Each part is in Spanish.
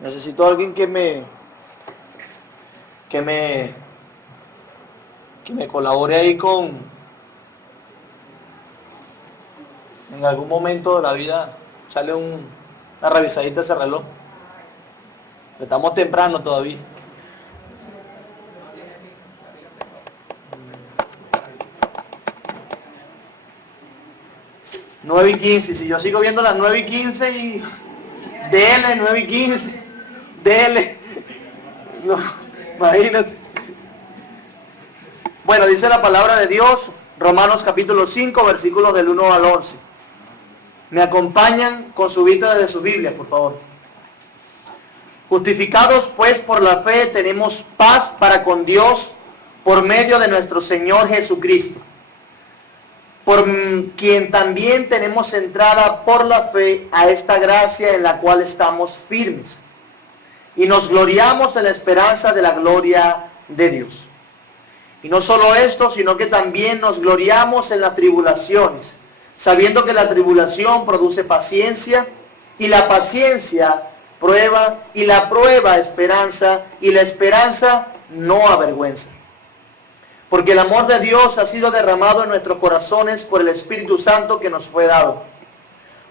Necesito a alguien que me colabore ahí en algún momento de la vida, echarle una revisadita a ese reloj. Estamos temprano todavía. Nueve y 15, si yo sigo viendo las 9:15 y dele, 9:15, dele. No, imagínate. Bueno, dice la palabra de Dios, Romanos capítulo 5, versículos del 1 al 11. Me acompañan con su vista desde su Biblia, por favor. Justificados pues por la fe tenemos paz para con Dios por medio de nuestro Señor Jesucristo, por quien también tenemos entrada por la fe a esta gracia en la cual estamos firmes y nos gloriamos en la esperanza de la gloria de Dios. Y no solo esto, sino que también nos gloriamos en las tribulaciones, sabiendo que la tribulación produce paciencia, y la paciencia prueba, y la prueba esperanza, y la esperanza no avergüenza. Porque el amor de Dios ha sido derramado en nuestros corazones por el Espíritu Santo que nos fue dado.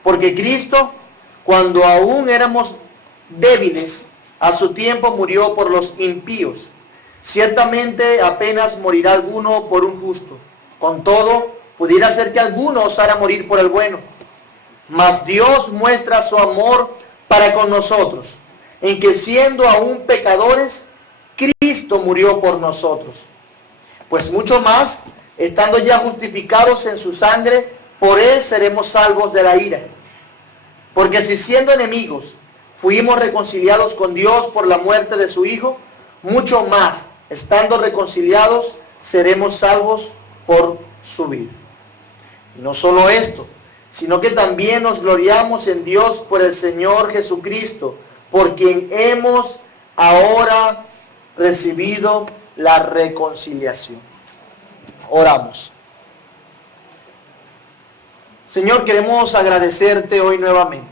Porque Cristo, cuando aún éramos débiles, a su tiempo murió por los impíos. Ciertamente apenas morirá alguno por un justo. Con todo, pudiera ser que alguno osara morir por el bueno. Mas Dios muestra su amor para con nosotros, en que siendo aún pecadores, Cristo murió por nosotros. Pues mucho más, estando ya justificados en su sangre, por él seremos salvos de la ira. Porque si siendo enemigos fuimos reconciliados con Dios por la muerte de su Hijo, mucho más, estando reconciliados, seremos salvos por su vida. Y no solo esto, sino que también nos gloriamos en Dios por el Señor Jesucristo, por quien hemos ahora recibido la reconciliación. Oramos. Señor, queremos agradecerte hoy nuevamente.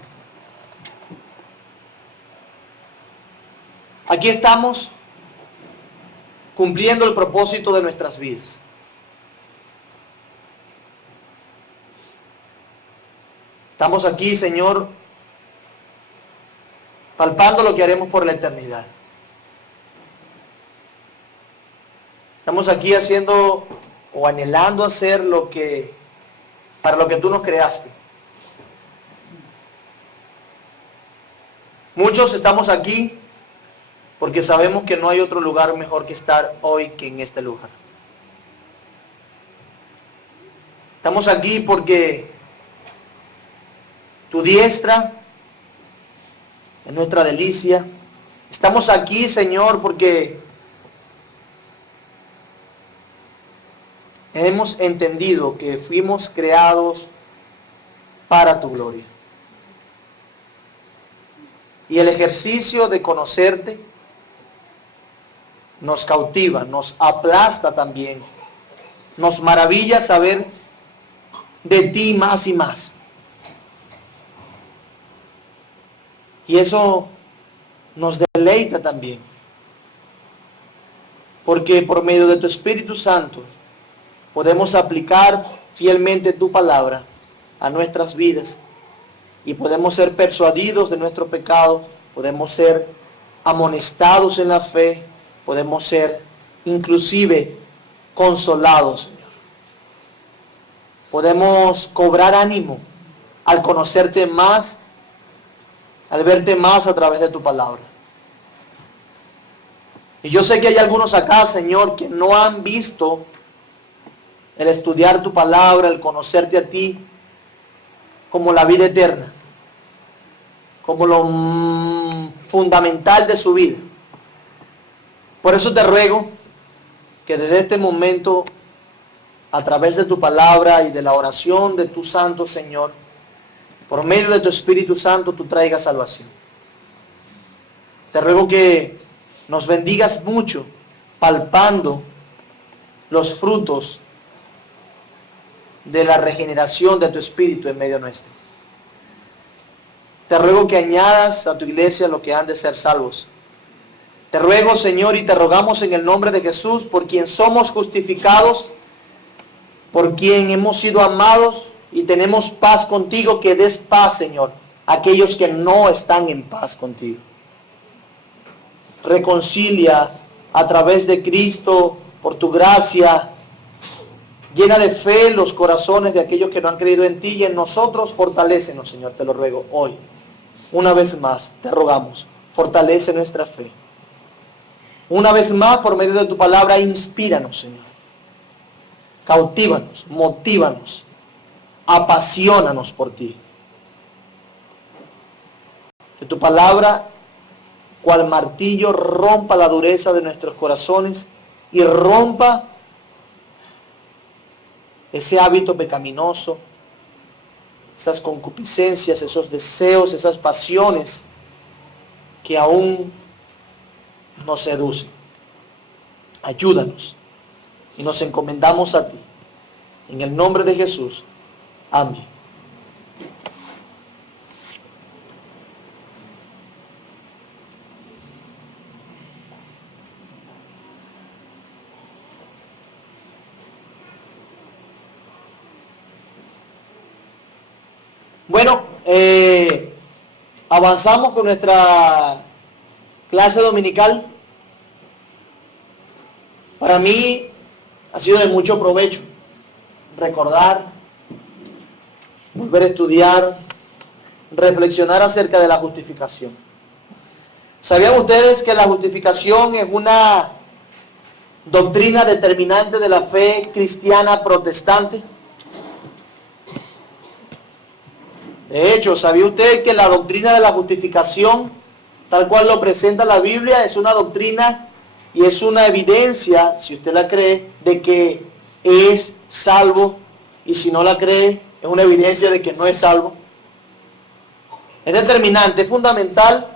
Aquí estamos cumpliendo el propósito de nuestras vidas. Estamos aquí, Señor, palpando lo que haremos por la eternidad. Estamos aquí haciendo o anhelando hacer para lo que tú nos creaste. Muchos estamos aquí porque sabemos que no hay otro lugar mejor que estar hoy que en este lugar. Estamos aquí porque tu diestra es nuestra delicia. Estamos aquí, Señor, porque hemos entendido que fuimos creados para tu gloria. Y el ejercicio de conocerte nos cautiva, nos aplasta también. Nos maravilla saber de ti más y más. Y eso nos deleita también. Porque por medio de tu Espíritu Santo podemos aplicar fielmente tu palabra a nuestras vidas y podemos ser persuadidos de nuestro pecado, podemos ser amonestados en la fe, podemos ser inclusive consolados, Señor. Podemos cobrar ánimo al conocerte más, al verte más a través de tu palabra. Y yo sé que hay algunos acá, Señor, que no han visto el estudiar tu palabra, el conocerte a ti como la vida eterna, como lo fundamental de su vida. Por eso te ruego que desde este momento, a través de tu palabra y de la oración de tu Santo Señor, por medio de tu Espíritu Santo, tú traigas salvación. Te ruego que nos bendigas mucho, palpando los frutos de la regeneración de tu Espíritu en medio nuestro. Te ruego que añadas a tu iglesia lo que han de ser salvos. Te ruego, Señor, y te rogamos en el nombre de Jesús, por quien somos justificados, por quien hemos sido amados y tenemos paz contigo, que des paz, Señor, a aquellos que no están en paz contigo. Reconcilia a través de Cristo, por tu gracia, llena de fe los corazones de aquellos que no han creído en ti, y en nosotros fortalécenos, Señor, te lo ruego hoy. Una vez más, te rogamos, fortalece nuestra fe. Una vez más, por medio de tu palabra, inspíranos, Señor. Cautívanos, motívanos, apasionanos por ti. Que tu palabra, cual martillo, rompa la dureza de nuestros corazones y rompa ese hábito pecaminoso, esas concupiscencias, esos deseos, esas pasiones que aún nos seducen. Ayúdanos y nos encomendamos a ti. En el nombre de Jesús. Amén. Bueno, avanzamos con nuestra clase dominical. Para mí ha sido de mucho provecho recordar, volver a estudiar, reflexionar acerca de la justificación. ¿Sabían ustedes que la justificación es una doctrina determinante de la fe cristiana protestante? De hecho, ¿sabía usted que la doctrina de la justificación, tal cual lo presenta la Biblia, es una doctrina y es una evidencia, si usted la cree, de que es salvo, y si no la cree, es una evidencia de que no es salvo? Es determinante, es fundamental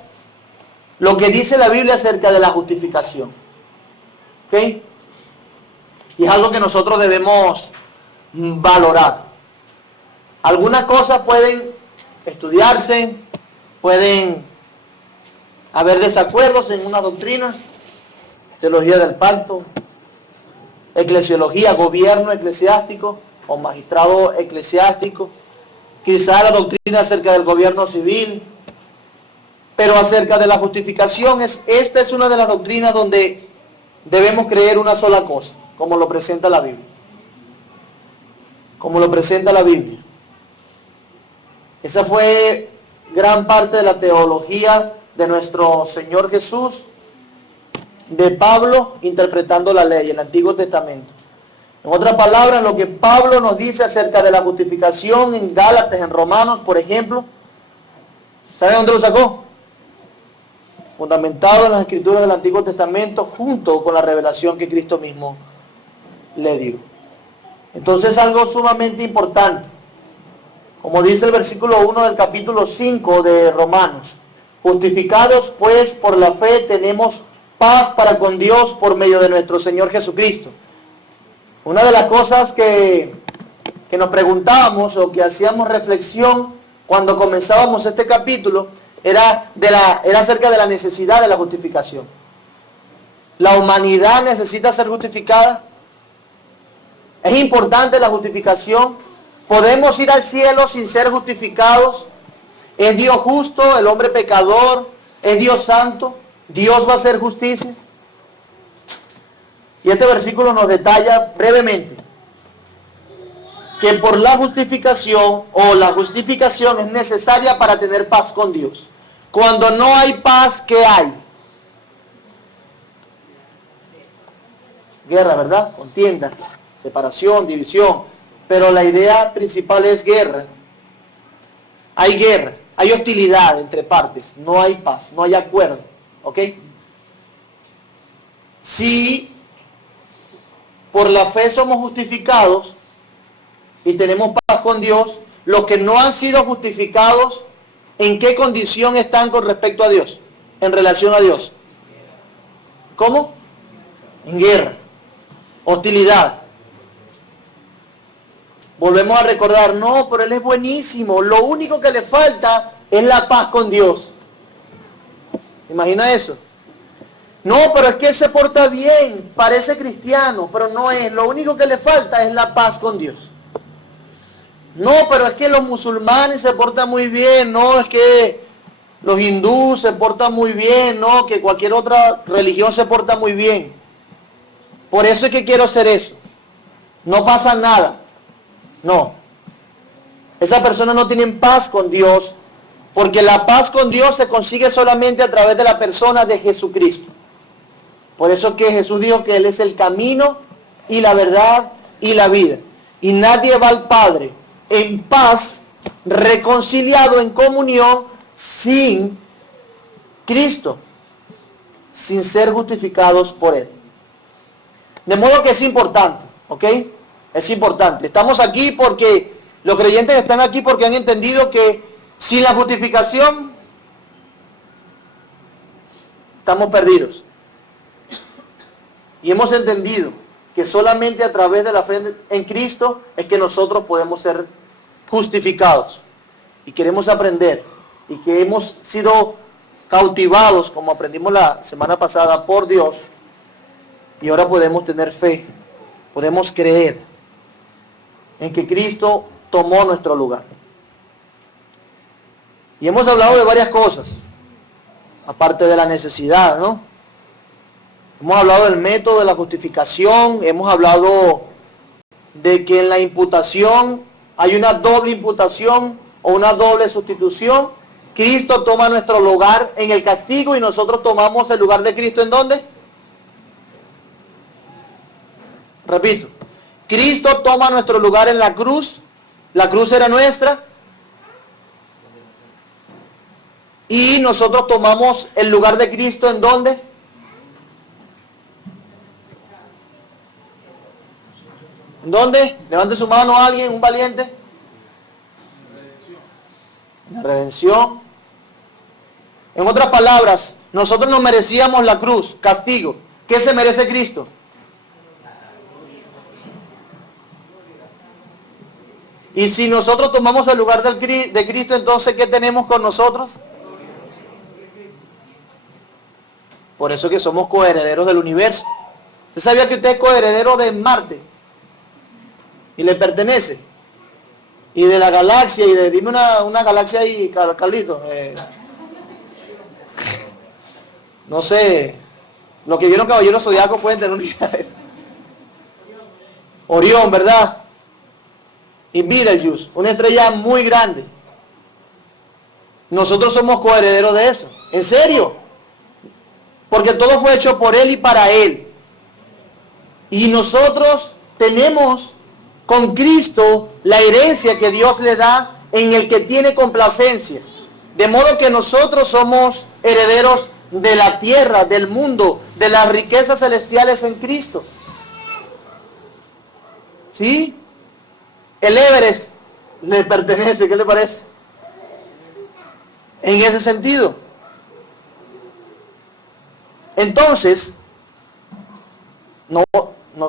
lo que dice la Biblia acerca de la justificación. ¿Ok? Y es algo que nosotros debemos valorar. Algunas cosas pueden estudiarse, pueden haber desacuerdos en unas doctrinas, teología del pacto, eclesiología, gobierno eclesiástico o magistrado eclesiástico, quizá la doctrina acerca del gobierno civil, pero acerca de la justificación, esta es una de las doctrinas donde debemos creer una sola cosa, como lo presenta la Biblia. Como lo presenta la Biblia. Esa fue gran parte de la teología de nuestro Señor Jesús, de Pablo, interpretando la ley, el Antiguo Testamento. En otras palabras, lo que Pablo nos dice acerca de la justificación en Gálatas, en Romanos, por ejemplo, ¿sabe dónde lo sacó? Fundamentado en las Escrituras del Antiguo Testamento, junto con la revelación que Cristo mismo le dio. Entonces, algo sumamente importante. Como dice el versículo 1 del capítulo 5 de Romanos: justificados pues por la fe tenemos paz para con Dios por medio de nuestro Señor Jesucristo. Una de las cosas que nos preguntábamos o que hacíamos reflexión cuando comenzábamos este capítulo era acerca de la necesidad de la justificación. ¿La humanidad necesita ser justificada? ¿Es importante la justificación? ¿Podemos ir al cielo sin ser justificados? ¿Es Dios justo, el hombre pecador? ¿Es Dios santo? ¿Dios va a hacer justicia? Y este versículo nos detalla brevemente que por la justificación, o la justificación es necesaria para tener paz con Dios. Cuando no hay paz, ¿qué hay? Guerra, ¿verdad? Contienda, separación, división. Pero la idea principal es guerra. Hay guerra, hay hostilidad entre partes, no hay paz, no hay acuerdo. ¿Ok? Si por la fe somos justificados y tenemos paz con Dios, los que no han sido justificados, ¿en qué condición están con respecto a Dios? En relación a Dios. ¿Cómo? En guerra, hostilidad. Volvemos a recordar, no, pero Él es buenísimo, lo único que le falta es la paz con Dios. ¿Imagina eso? No, pero es que él se porta bien, parece cristiano, pero no es. Lo único que le falta es la paz con Dios. No, pero es que los musulmanes se portan muy bien, no, es que los hindúes se portan muy bien, no, que cualquier otra religión se porta muy bien. Por eso es que quiero hacer eso. No pasa nada. No. Esa persona no tiene paz con Dios, porque la paz con Dios se consigue solamente a través de la persona de Jesucristo. Por eso que Jesús dijo que Él es el camino y la verdad y la vida. Y nadie va al Padre en paz, reconciliado en comunión, sin Cristo, sin ser justificados por Él. De modo que es importante, ¿ok? Es importante. Estamos aquí porque los creyentes están aquí porque han entendido que sin la justificación estamos perdidos. Y hemos entendido que solamente a través de la fe en Cristo es que nosotros podemos ser justificados. Y queremos aprender. Y que hemos sido cautivados, como aprendimos la semana pasada, por Dios. Y ahora podemos tener fe. Podemos creer en que Cristo tomó nuestro lugar. Y hemos hablado de varias cosas. Aparte de la necesidad, ¿no? Hemos hablado del método de la justificación, hemos hablado de que en la imputación hay una doble imputación o una doble sustitución. Cristo toma nuestro lugar en el castigo y nosotros tomamos el lugar de Cristo ¿en dónde? Repito, Cristo toma nuestro lugar en la cruz era nuestra, y nosotros tomamos el lugar de Cristo ¿en dónde? ¿En dónde? Levante su mano a alguien, un valiente. En la redención. En otras palabras, nosotros no merecíamos la cruz, castigo. ¿Qué se merece Cristo? Y si nosotros tomamos el lugar de Cristo, entonces ¿qué tenemos con nosotros? Por eso que somos coherederos del universo. ¿Usted sabía que usted es coheredero de Marte? Y le pertenece. Y de la galaxia, y de, dime una galaxia ahí, Carlito. No sé, lo que vieron Caballeros Zodiacos pueden tener una idea de eso. Orión, ¿verdad? Y Betelgeuse, una estrella muy grande. Nosotros somos coherederos de eso. ¿En serio? Porque todo fue hecho por Él y para Él. Y nosotros tenemos con Cristo la herencia que Dios le da en el que tiene complacencia. De modo que nosotros somos herederos de la tierra, del mundo, de las riquezas celestiales en Cristo. ¿Sí? El Everest le pertenece, ¿qué le parece? En ese sentido. Entonces, no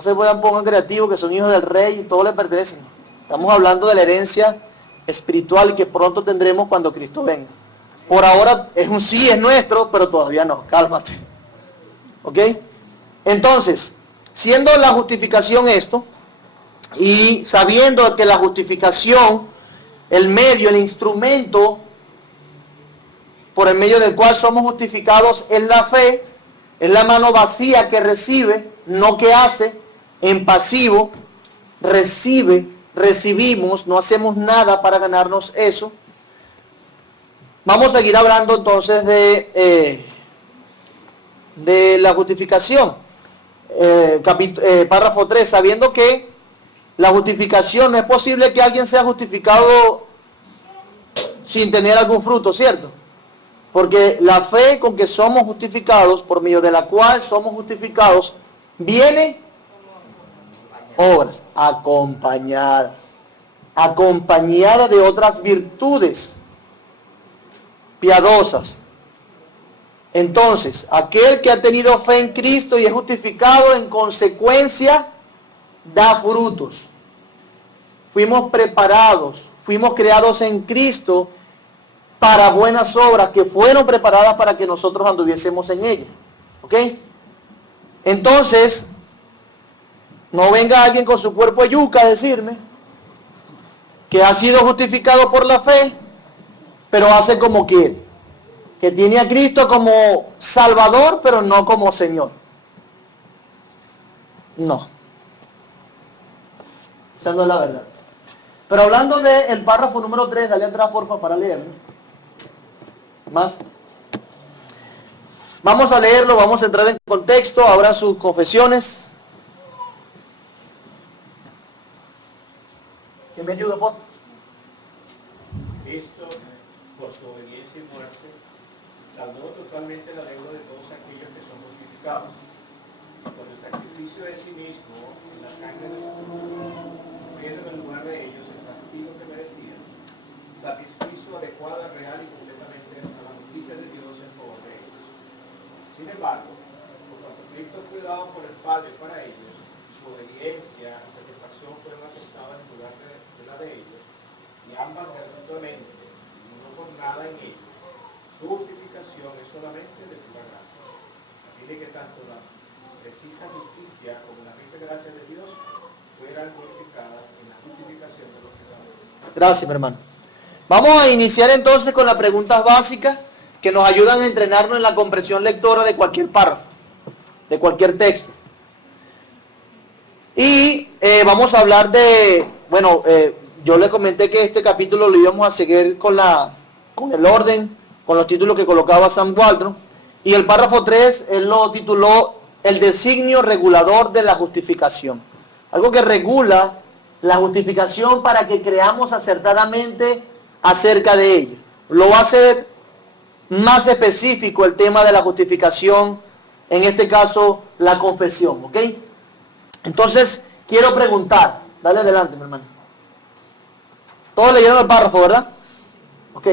se puedan poner creativos que son hijos del rey y todo le pertenece. Estamos hablando de la herencia espiritual que pronto tendremos cuando Cristo venga. Por ahora es un sí, es nuestro, pero todavía no. Cálmate. ¿Ok? Entonces, siendo la justificación esto, y sabiendo que la justificación, el medio, el instrumento por el medio del cual somos justificados es la fe, es la mano vacía que recibe, no que hace, en pasivo, recibimos, no hacemos nada para ganarnos eso. Vamos a seguir hablando entonces de la justificación. Párrafo 3, sabiendo que la justificación, no es posible que alguien sea justificado sin tener algún fruto, ¿cierto? Porque la fe con que somos justificados, por medio de la cual somos justificados, viene obras acompañadas de otras virtudes piadosas. Entonces, aquel que ha tenido fe en Cristo y es justificado, en consecuencia, da frutos. Fuimos preparados, fuimos creados en Cristo para buenas obras que fueron preparadas para que nosotros anduviésemos en ellas. ¿Ok? Entonces, no venga alguien con su cuerpo de yuca a decirme que ha sido justificado por la fe, pero hace como quiere. Que tiene a Cristo como Salvador, pero no como Señor. No. Esa no es la verdad. Pero hablando del párrafo número 3, dale atrás porfa para leerlo. Más. Vamos a leerlo, vamos a entrar en contexto, abran sus confesiones. ¿Quién me ayuda, por? Cristo, por su obediencia y muerte, saldó totalmente la deuda de todos aquellos que son justificados. Y por el sacrificio de sí mismo, en la sangre de su cruz, sufriendo en el lugar de ellos el castigo que merecían, satisfizo adecuada, real y completamente a la justicia de Dios en favor de ellos. Sin embargo, por cuanto Cristo fue dado por el Padre para ellos, su obediencia y satisfacción fueron aceptadas en lugar de la de ellos, y ambas gratuitamente, y no por nada en ellos. Su justificación es solamente de pura gracia, a fin de que tanto la precisa justicia como la rica gracia de Dios fueran glorificadas en la justificación de los pecadores. Gracias, mi hermano. Vamos a iniciar entonces con las preguntas básicas que nos ayudan a entrenarnos en la comprensión lectora de cualquier párrafo, de cualquier texto. Y vamos a hablar de, yo le comenté que este capítulo lo íbamos a seguir con el orden, con los títulos que colocaba Sam Waldron. Y el párrafo 3, él lo tituló El designio regulador de la justificación. Algo que regula la justificación para que creamos acertadamente acerca de ella. Lo va a hacer más específico el tema de la justificación, en este caso la confesión, ¿ok? Entonces, quiero preguntar, dale adelante, mi hermano. Todos leyeron el párrafo, ¿verdad? Ok.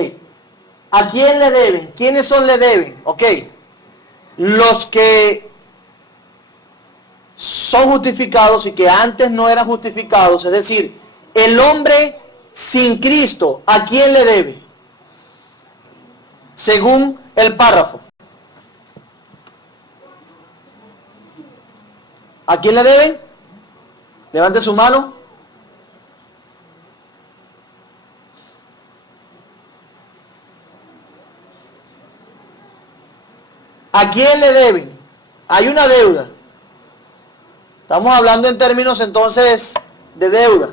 ¿A quién le deben? ¿Quiénes son le deben? Ok. Los que son justificados y que antes no eran justificados, es decir, el hombre sin Cristo, ¿a quién le debe? Según el párrafo. ¿A quién le deben? Levante su mano. ¿A quién le deben? Hay una deuda. Estamos hablando en términos entonces de deuda.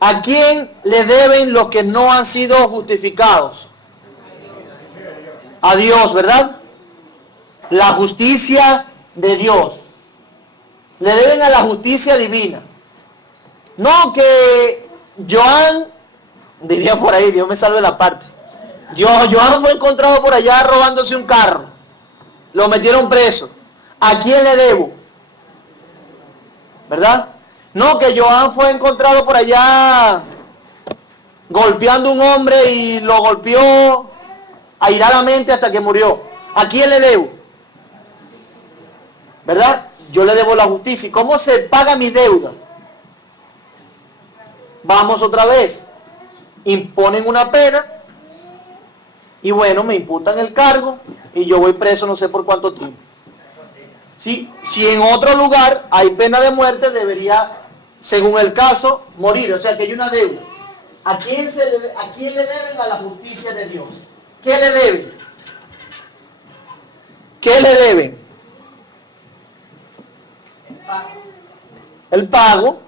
¿A quién le deben los que no han sido justificados? A Dios, ¿verdad? La justicia de Dios. Le deben a la justicia divina. No que Joan, diría por ahí, Dios me salve la parte. Joan fue encontrado por allá robándose un carro. Lo metieron preso. ¿A quién le debo? ¿Verdad? No, que Joan fue encontrado por allá golpeando a un hombre y lo golpeó airadamente hasta que murió. ¿A quién le debo? ¿Verdad? Yo le debo la justicia. ¿Y cómo se paga mi deuda? Vamos otra vez. Imponen una pena y bueno, me imputan el cargo y yo voy preso no sé por cuánto tiempo. Si en otro lugar hay pena de muerte, debería, según el caso, morir. O sea que hay una deuda. ¿A quién le deben? A la justicia de Dios? ¿Qué le deben? ¿Qué le deben? El pago,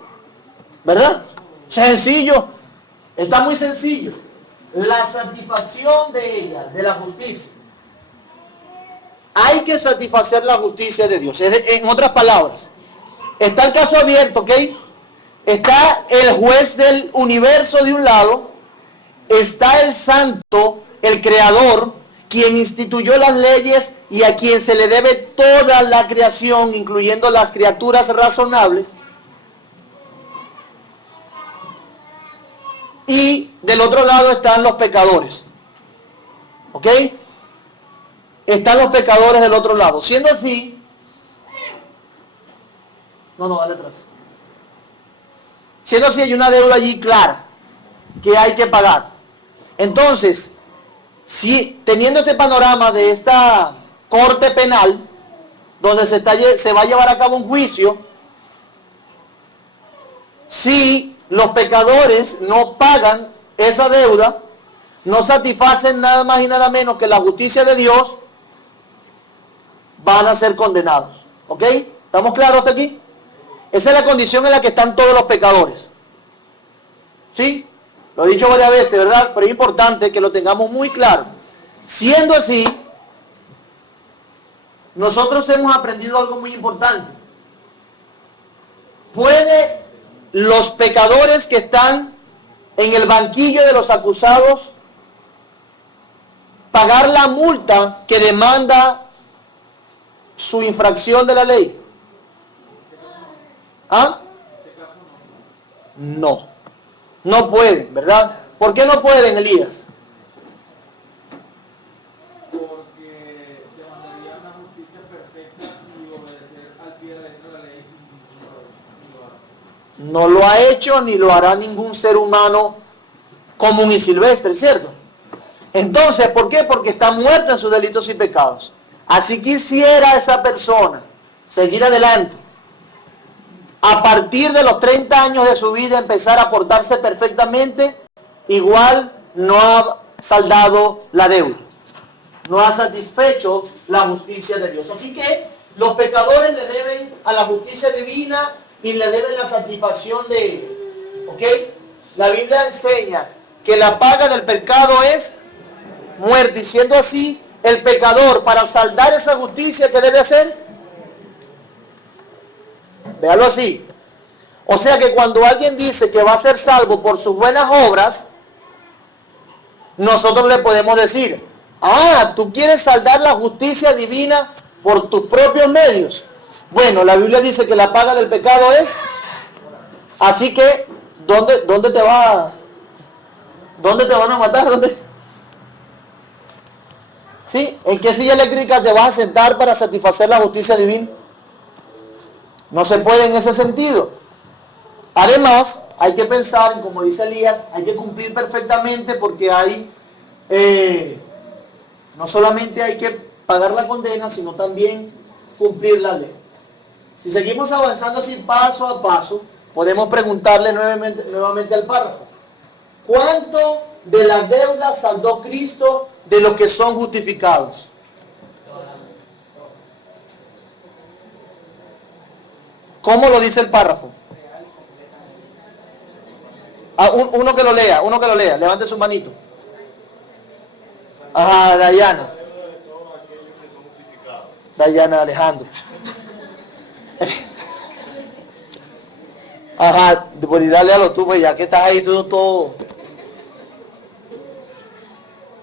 ¿verdad? Sencillo, está muy sencillo. La satisfacción de ella, de la justicia. Hay que satisfacer la justicia de Dios. En otras palabras, está el caso abierto, ¿ok? Está el juez del universo de un lado, está el santo, el creador, quien instituyó las leyes y a quien se le debe toda la creación, incluyendo las criaturas razonables. Y del otro lado están los pecadores. ¿Ok? Están los pecadores del otro lado. Siendo así... No, dale atrás. Siendo así, hay una deuda allí clara que hay que pagar. Entonces, si teniendo este panorama de esta corte penal, donde se va a llevar a cabo un juicio, si los pecadores no pagan esa deuda, no satisfacen nada más y nada menos que la justicia de Dios, van a ser condenados. ¿Ok? ¿Estamos claros hasta aquí? Esa es la condición en la que están todos los pecadores. ¿Sí? Lo he dicho varias veces, ¿verdad? Pero es importante que lo tengamos muy claro. Siendo así, nosotros hemos aprendido algo muy importante. ¿Puede los pecadores que están en el banquillo de los acusados pagar la multa que demanda su infracción de la ley? ¿Ah? No. No pueden, ¿verdad? ¿Por qué no pueden, Elías? Porque demandaría una justicia perfecta y obedecer al pie de la letra de la ley. No lo ha hecho ni lo hará ningún ser humano común y silvestre, ¿cierto? Entonces, ¿por qué? Porque está muerto en sus delitos y pecados. Así quisiera esa persona seguir adelante, a partir de los 30 años de su vida empezar a portarse perfectamente, igual no ha saldado la deuda, no ha satisfecho la justicia de Dios. Así que los pecadores le deben a la justicia divina y le deben la satisfacción de ella. ¿Ok? La Biblia enseña que la paga del pecado es muerte, y siendo así, el pecador, para saldar esa justicia, ¿qué debe hacer? Véalo así. O sea que cuando alguien dice que va a ser salvo por sus buenas obras, nosotros le podemos decir, ah, tú quieres saldar la justicia divina por tus propios medios. Bueno, la Biblia dice que la paga del pecado es, así que, ¿dónde te van a matar? ¿Dónde? ¿Sí? ¿En qué silla eléctrica te vas a sentar para satisfacer la justicia divina? No se puede en ese sentido. Además, hay que pensar, como dice Elías, hay que cumplir perfectamente, porque hay, no solamente hay que pagar la condena, sino también cumplir la ley. Si seguimos avanzando así paso a paso, podemos preguntarle nuevamente al párrafo: ¿cuánto de la deuda saldó Cristo de los que son justificados? ¿Cómo lo dice el párrafo? Ah, uno que lo lea, levante su manito. Ajá, Dayana. Dayana Alejandro. Ajá, pues léalo tú, pues ya que estás ahí tú todo.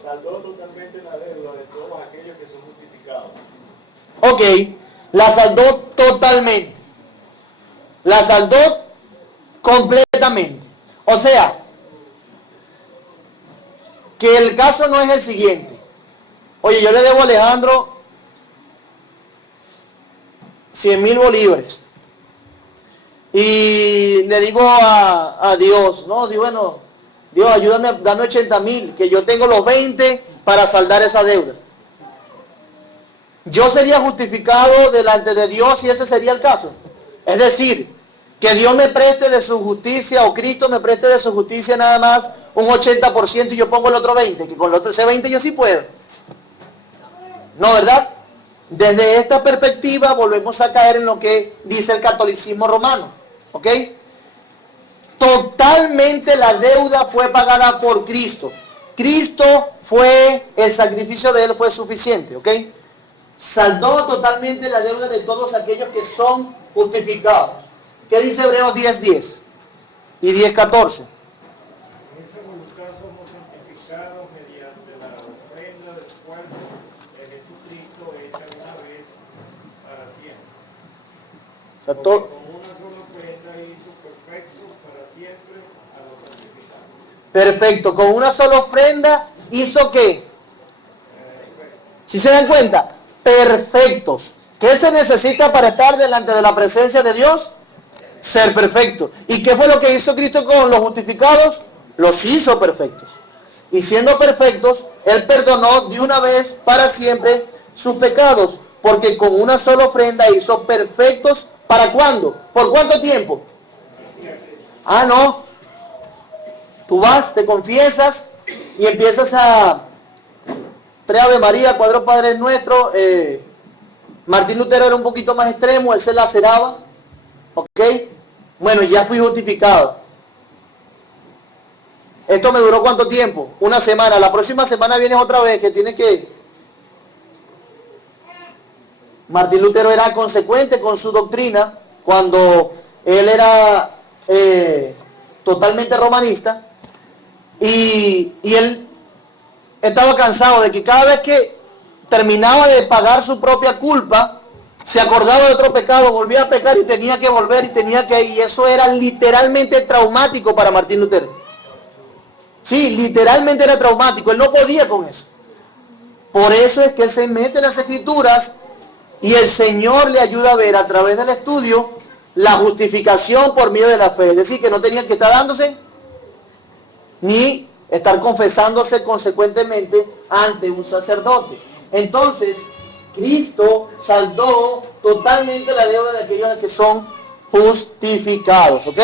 Saldó totalmente la deuda de todos aquellos que son justificados. Ok, la saldó totalmente. La saldó completamente. O sea, que el caso no es el siguiente. Oye, yo le debo a Alejandro 100,000 bolívares. Y le digo a Dios, no, digo, bueno, Dios, ayúdame, dame 80,000, que yo tengo los 20 para saldar esa deuda. Yo sería justificado delante de Dios si ese sería el caso. Es decir, que Dios me preste de su justicia, o Cristo me preste de su justicia nada más un 80% y yo pongo el otro 20%, que con el otro, ese 20% yo sí puedo. No, ¿verdad? Desde esta perspectiva volvemos a caer en lo que dice el catolicismo romano. ¿Ok? Totalmente la deuda fue pagada por Cristo. Cristo fue, el sacrificio de Él fue suficiente. ¿Ok? Saldó totalmente la deuda de todos aquellos que son justificados. ¿Qué dice Hebreos 10:10 y 10:14? En esa voluntad somos santificados mediante la ofrenda del cuerpo de Jesucristo hecha una vez para siempre. Porque con una sola ofrenda hizo perfecto para siempre a los santificados. Perfecto, con una sola ofrenda hizo ¿qué? Si se dan cuenta, perfectos. ¿Qué se necesita para estar delante de la presencia de Dios? Ser perfecto. ¿Y qué fue lo que hizo Cristo con los justificados? Los hizo perfectos. y siendo perfectos, Él perdonó de una vez para siempre sus pecados, porque con una sola ofrenda hizo perfectos. ¿Para cuándo? ¿Por cuánto tiempo? Ah, no. Tú vas, te confiesas y empiezas a 3 Ave María, 4 Padres Nuestros. Martín Lutero era un poquito más extremo, él se laceraba. ¿Ok? Bueno, ya fui justificado. ¿Esto me duró cuánto tiempo? Una semana. La próxima semana vienes otra vez que tiene que... Martín Lutero era consecuente con su doctrina cuando él era totalmente romanista y él estaba cansado de que cada vez que terminaba de pagar su propia culpa, se acordaba de otro pecado, volvía a pecar y tenía que volver y eso era literalmente traumático para Martín Lutero. Sí, literalmente era traumático, él no podía con eso. Por eso es que él se mete en las Escrituras y el Señor le ayuda a ver a través del estudio la justificación por medio de la fe. Es decir, que no tenían que estar dándose ni estar confesándose consecuentemente ante un sacerdote. Entonces, Cristo saldó totalmente la deuda de aquellos que son justificados, ¿ok?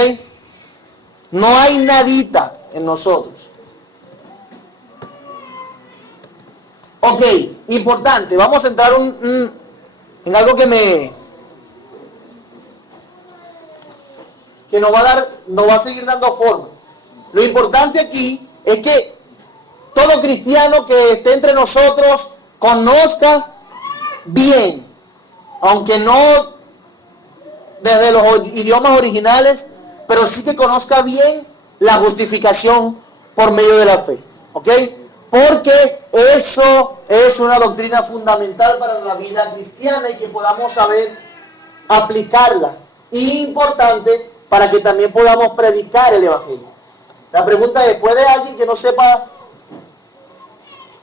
No hay nadita en nosotros. Ok, importante, vamos a entrar en algo que nos va a seguir dando forma. Lo importante aquí es que todo cristiano que esté entre nosotros conozca bien, aunque no desde los idiomas originales, pero sí que conozca bien la justificación por medio de la fe, ¿ok? Porque eso es una doctrina fundamental para la vida cristiana y que podamos saber aplicarla. Y importante para que también podamos predicar el Evangelio. La pregunta es, ¿puede alguien que no sepa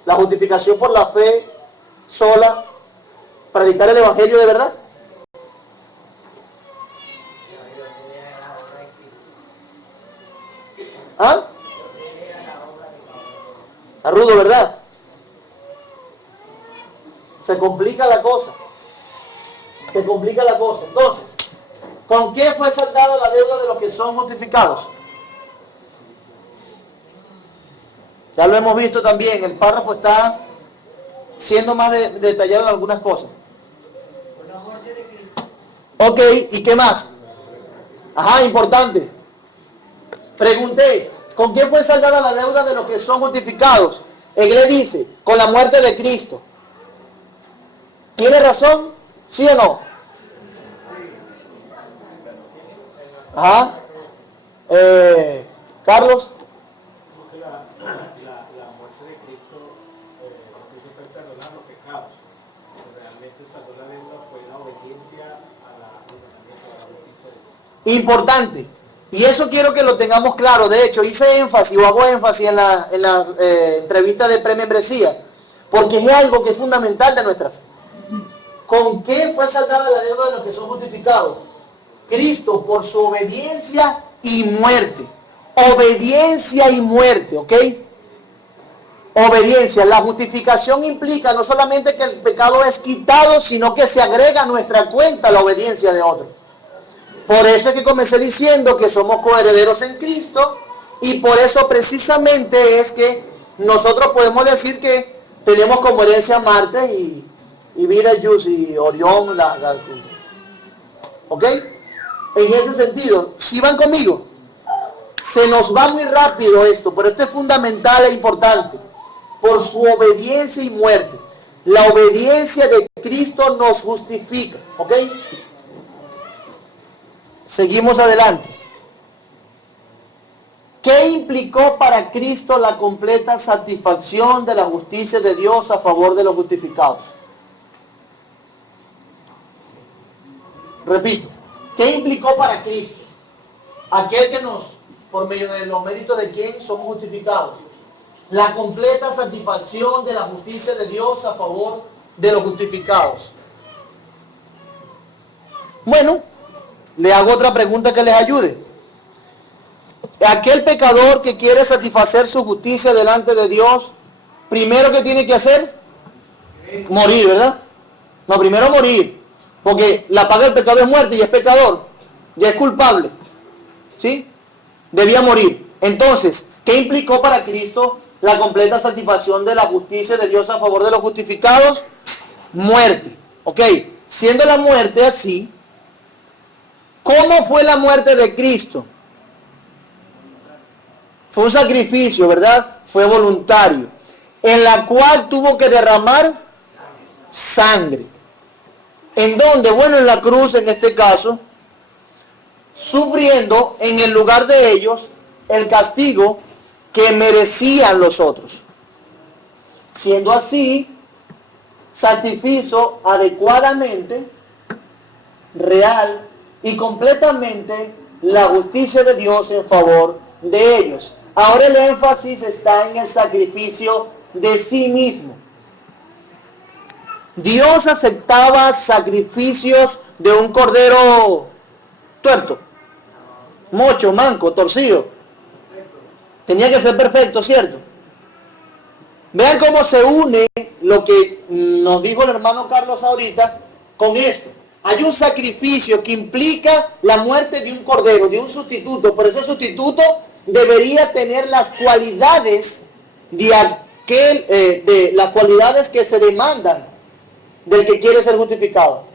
la justificación por la fe sola predicar el Evangelio de verdad? ¿Ah? Está rudo, ¿verdad? Se complica la cosa. Se complica la cosa. Entonces, ¿con qué fue saldada la deuda de los que son justificados? Ya lo hemos visto también. El párrafo está siendo más detallado en algunas cosas. Ok, ¿y qué más? Ajá, importante. Pregunté, ¿con qué fue saldada la deuda de los que son justificados? Él le dice, con la muerte de Cristo. ¿Tiene razón? ¿Sí o no? Ajá. Carlos. La muerte de Cristo lo que hizo fue perdonar los pecados. Realmente saldó la deuda fue la obediencia a la justicia de Dios. Importante. Y eso quiero que lo tengamos claro. De hecho, hice énfasis o hago énfasis en la entrevista de premembresía, porque es algo que es fundamental de nuestra fe. ¿Con qué fue saldada la deuda de los que son justificados? Cristo, por su obediencia y muerte. Obediencia y muerte, ¿ok? Obediencia. La justificación implica no solamente que el pecado es quitado, sino que se agrega a nuestra cuenta la obediencia de otro. Por eso es que comencé diciendo que somos coherederos en Cristo y por eso precisamente es que nosotros podemos decir que tenemos como herencia Marte y Betelgeuse y Orión, ¿ok? En ese sentido, si van conmigo, se nos va muy rápido esto, pero esto es fundamental e importante, por su obediencia y muerte. La obediencia de Cristo nos justifica, ¿ok? Seguimos adelante. ¿Qué implicó para Cristo la completa satisfacción de la justicia de Dios a favor de los justificados? Repito, ¿qué implicó para Cristo? Aquel que por medio de los méritos de quien somos justificados. La completa satisfacción de la justicia de Dios a favor de los justificados. Bueno, le hago otra pregunta que les ayude. aquel pecador que quiere satisfacer su justicia delante de Dios, primero que tiene que hacer, morir, ¿verdad? No, primero morir, porque la paga del pecado es muerte y es pecador, ya es culpable, ¿sí? Debía morir. Entonces, ¿qué implicó para Cristo la completa satisfacción de la justicia de Dios a favor de los justificados? Muerte. Ok, siendo la muerte así, ¿cómo fue la muerte de Cristo? Fue un sacrificio, ¿verdad? Fue voluntario, en la cual tuvo que derramar sangre. ¿En dónde? Bueno, en la cruz, en este caso, sufriendo en el lugar de ellos el castigo que merecían los otros. Siendo así, satisfizo adecuadamente, real y completamente la justicia de Dios en favor de ellos. Ahora el énfasis está en el sacrificio de sí mismo. Dios aceptaba sacrificios de un cordero tuerto, mocho, manco, torcido. Tenía que ser perfecto, ¿cierto? Vean cómo se une lo que nos dijo el hermano Carlos ahorita con esto. Hay un sacrificio que implica la muerte de un cordero, de un sustituto, pero ese sustituto debería tener las cualidades de las cualidades que se demandan del que quiere ser justificado.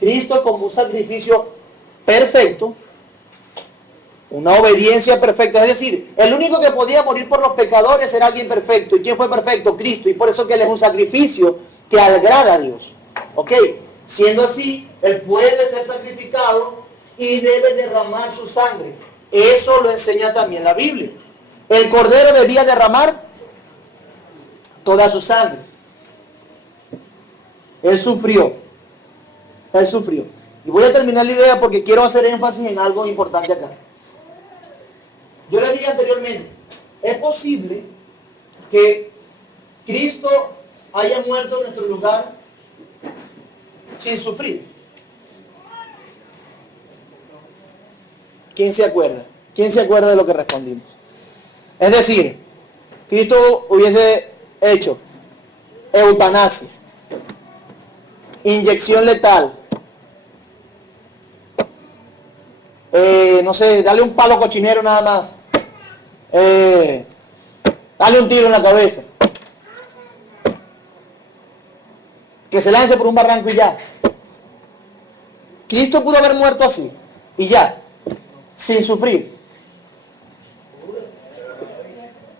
Cristo, como un sacrificio perfecto, una obediencia perfecta, es decir, el único que podía morir por los pecadores era alguien perfecto. ¿Y quién fue perfecto? Cristo. Y por eso que Él es un sacrificio que agrada a Dios. ¿Ok? Siendo así, Él puede ser sacrificado y debe derramar su sangre. Eso lo enseña también la Biblia. El cordero debía derramar toda su sangre. Él sufrió. Él sufrió. Y voy a terminar la idea porque quiero hacer énfasis en algo importante acá. Yo les dije anteriormente, es posible que Cristo haya muerto en nuestro lugar sin sufrir. ¿Quién se acuerda? ¿Quién se acuerda de lo que respondimos? Es decir, Cristo hubiese hecho eutanasia, inyección letal, no sé, dale un palo cochinero nada más, dale un tiro en la cabeza, que se lance por un barranco y ya. Cristo pudo haber muerto así y ya, sin sufrir.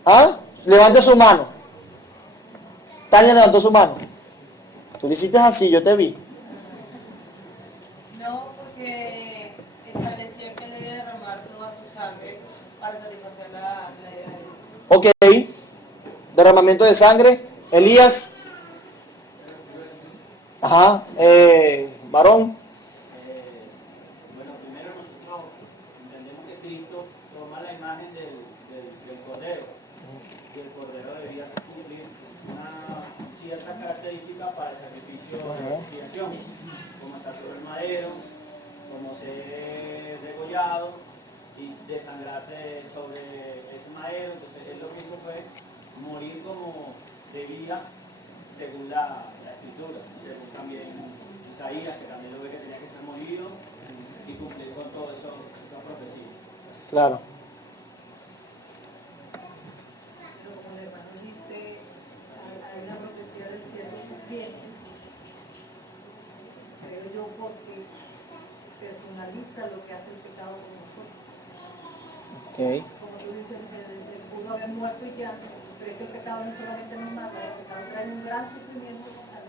¿Ah? Levante su mano. Tania levantó su mano. Tú lo hiciste así, yo te vi. No, porque estableció que debe derramar toda su sangre para satisfacer la idea de Dios. Ok. Derramamiento de sangre. Elías. Ajá. Varón. Bueno, primero nosotros entendemos que Cristo toma la imagen del Cordero, y el Cordero debía cumplir una cierta característica para el sacrificio de expiación, como estar sobre el madero, como ser degollado y desangrarse sobre ese madero. Entonces él lo que hizo fue morir como debía, según la escritura, según también Isaías, que también lo ve que tenía que ser molido y cumplir con todo eso, esas profecías. Claro. Pero como el hermano dice, hay una profecía del cielo sufriente, creo yo, porque personaliza lo que hace el pecado con nosotros. Okay. Como tú dices, él pudo haber muerto y ya, creo que el pecado no solamente nos mata, el pecado trae un gran sufrimiento a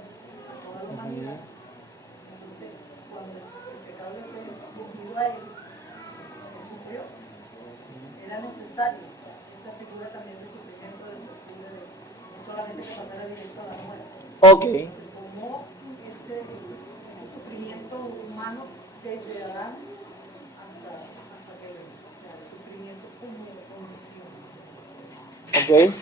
toda la humanidad. Entonces, cuando el pecado le fue cumplido a él sufrió. Era necesario esa figura también de sufrimiento, no solamente que pasara directo a la muerte. Ok. Como ese sufrimiento humano desde Adán hasta que el sufrimiento como condición. Ok. Estoy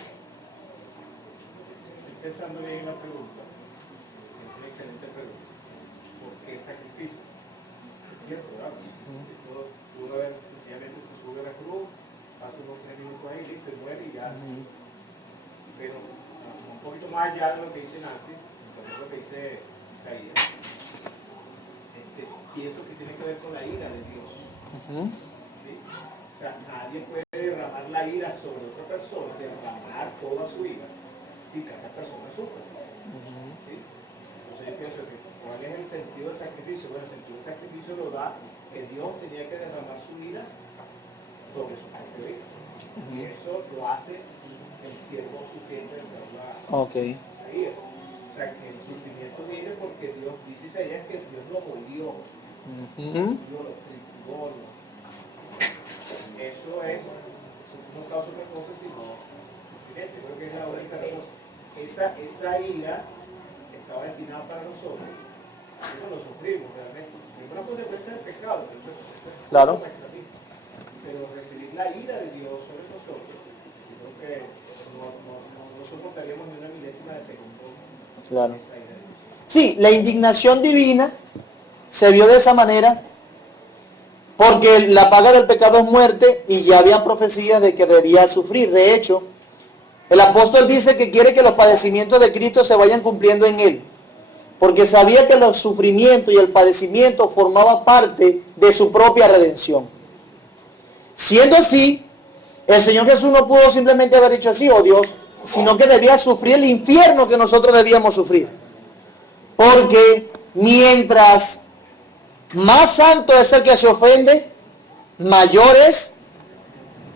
pensando bien en la pregunta. Es una excelente pregunta. ¿Por qué sacrificio? Es cierto, ¿verdad? Uno sencillamente se sube a la más allá de lo que dice Nancy, también lo que dice Isaías, pienso que tiene que ver con la ira de Dios. ¿Sí? O sea, nadie puede derramar la ira sobre otra persona, derramar toda su ira, sin que esa persona sufra. ¿Sí? Entonces yo pienso que ¿cuál es el sentido del sacrificio? Bueno, el sentido del sacrificio lo da que Dios tenía que derramar su ira sobre su propio hijo. Y eso lo hace el siervo sufriente del que habla Isaías. O sea, que el sufrimiento viene porque Dios, dice Isaías, que Dios lo molió, lo trituró. Eso es, no causa otra cosa sino sufrimiento. Creo que es la única razón. Esa ira estaba destinada para nosotros. Nosotros lo sufrimos realmente. Es una consecuencia del pecado. Claro. Pero recibir la ira de Dios sobre nosotros, yo creo que no soportaríamos ni una milésima de segundo. Claro. Sí, la indignación divina se vio de esa manera porque la paga del pecado es muerte y ya había profecías de que debía sufrir. De hecho, el apóstol dice que quiere que los padecimientos de Cristo se vayan cumpliendo en él, porque sabía que los sufrimientos y el padecimiento formaban parte de su propia redención. Siendo así, el Señor Jesús no pudo simplemente haber dicho así, oh Dios, sino que debía sufrir el infierno que nosotros debíamos sufrir. Porque mientras más santo es el que se ofende, mayor es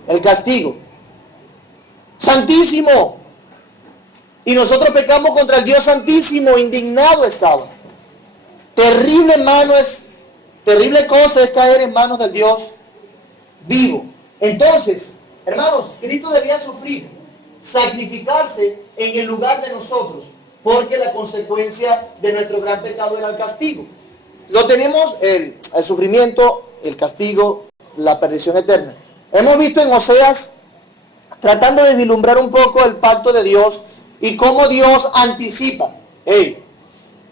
el castigo. Santísimo. Y nosotros pecamos contra el Dios Santísimo, indignado estaba. Terrible cosa es caer en manos del Dios vivo. Entonces, hermanos, Cristo debía sufrir, sacrificarse en el lugar de nosotros, porque la consecuencia de nuestro gran pecado era el castigo. Lo tenemos, el sufrimiento, el castigo, la perdición eterna. Hemos visto en Oseas, tratando de vislumbrar un poco el pacto de Dios y cómo Dios anticipa. Hey,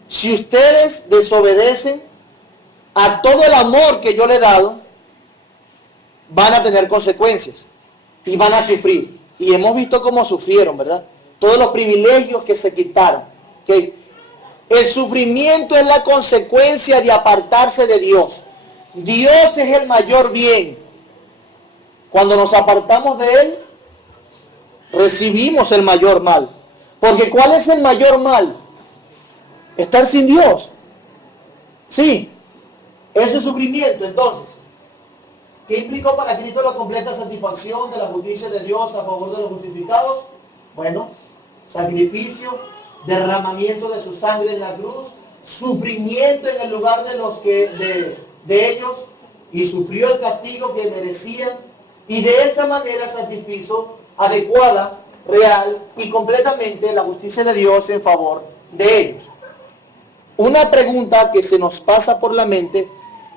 si ustedes desobedecen a todo el amor que yo le he dado, van a tener consecuencias y van a sufrir. Y hemos visto cómo sufrieron, ¿verdad? Todos los privilegios que se quitaron. ¿Okay? El sufrimiento es la consecuencia de apartarse de Dios. Dios es el mayor bien. Cuando nos apartamos de Él, recibimos el mayor mal. Porque ¿cuál es el mayor mal? Estar sin Dios. Sí, eso es sufrimiento. Entonces, ¿qué implicó para Cristo la completa satisfacción de la justicia de Dios a favor de los justificados? Bueno, sacrificio, derramamiento de su sangre en la cruz, sufrimiento en el lugar de ellos, y sufrió el castigo que merecían, y de esa manera satisfizo adecuada, real y completamente la justicia de Dios en favor de ellos. Una pregunta que se nos pasa por la mente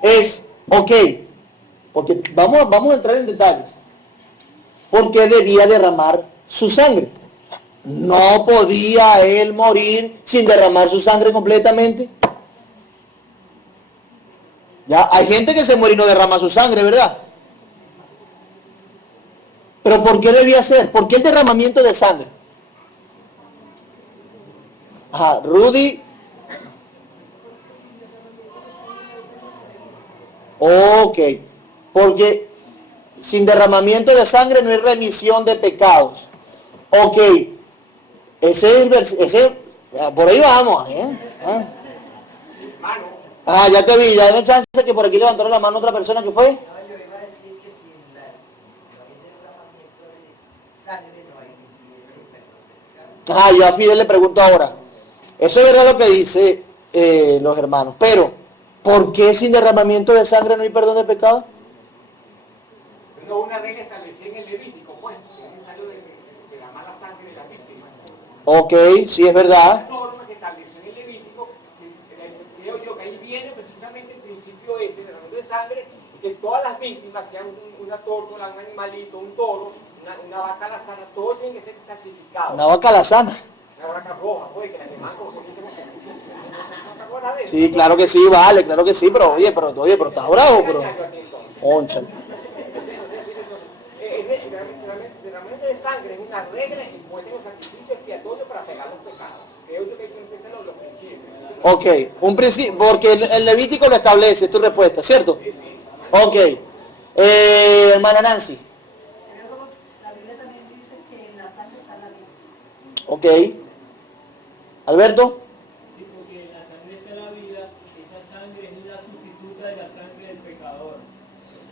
es, ok, porque vamos a entrar en detalles. ¿Por qué debía derramar su sangre? ¿No podía él morir sin derramar su sangre completamente? Ya, hay gente que se muere y no derrama su sangre, ¿verdad? Pero ¿por qué debía ser? ¿Por qué el derramamiento de sangre? Ajá, Rudy. Ok, porque sin derramamiento de sangre no hay remisión de pecados. Ok, por ahí vamos, Ah, ya te vi, ya hay una chance que por aquí levantó la mano otra persona que fue. No, yo iba a decir que sin el derramamiento de sangre no hay perdón. Ah, yo a Fidel le pregunto ahora. Eso es verdad lo que dice los hermanos, pero ¿por qué sin derramamiento de sangre no hay perdón de pecado? No, una regla establecida en el Levítico, pues, es necesario derramar la sangre de las víctimas. Ok, sí es verdad. La norma que estableció en el Levítico, creo yo que ahí viene precisamente el principio ese, de derramamiento de sangre, y que todas las víctimas, sean una tórtola, un animalito, un toro, una vaca alazana, todo tiene que ser sacrificado. Una vaca alazana. Una vaca roja, pues, que las demás cosas se dicen ¿te acuerdas de eso? Sí, claro que sí, vale, claro que sí, pero oye, pero estás bravo, pero... Ónchale. Es derramamiento de sangre es una regla impuesta en el sacrificio expiatorio para pegar los pecados. Creo que empiezan los principios. Ok, un principio, porque el Levítico lo establece, tu respuesta, ¿cierto? Sí, sí. Ok. Hermana Nancy. Creo que la Biblia también dice que en la sangre está la vida. Ok. Alberto. Sí, porque en la sangre está la vida, esa sangre es la sustituta de la sangre del pecador.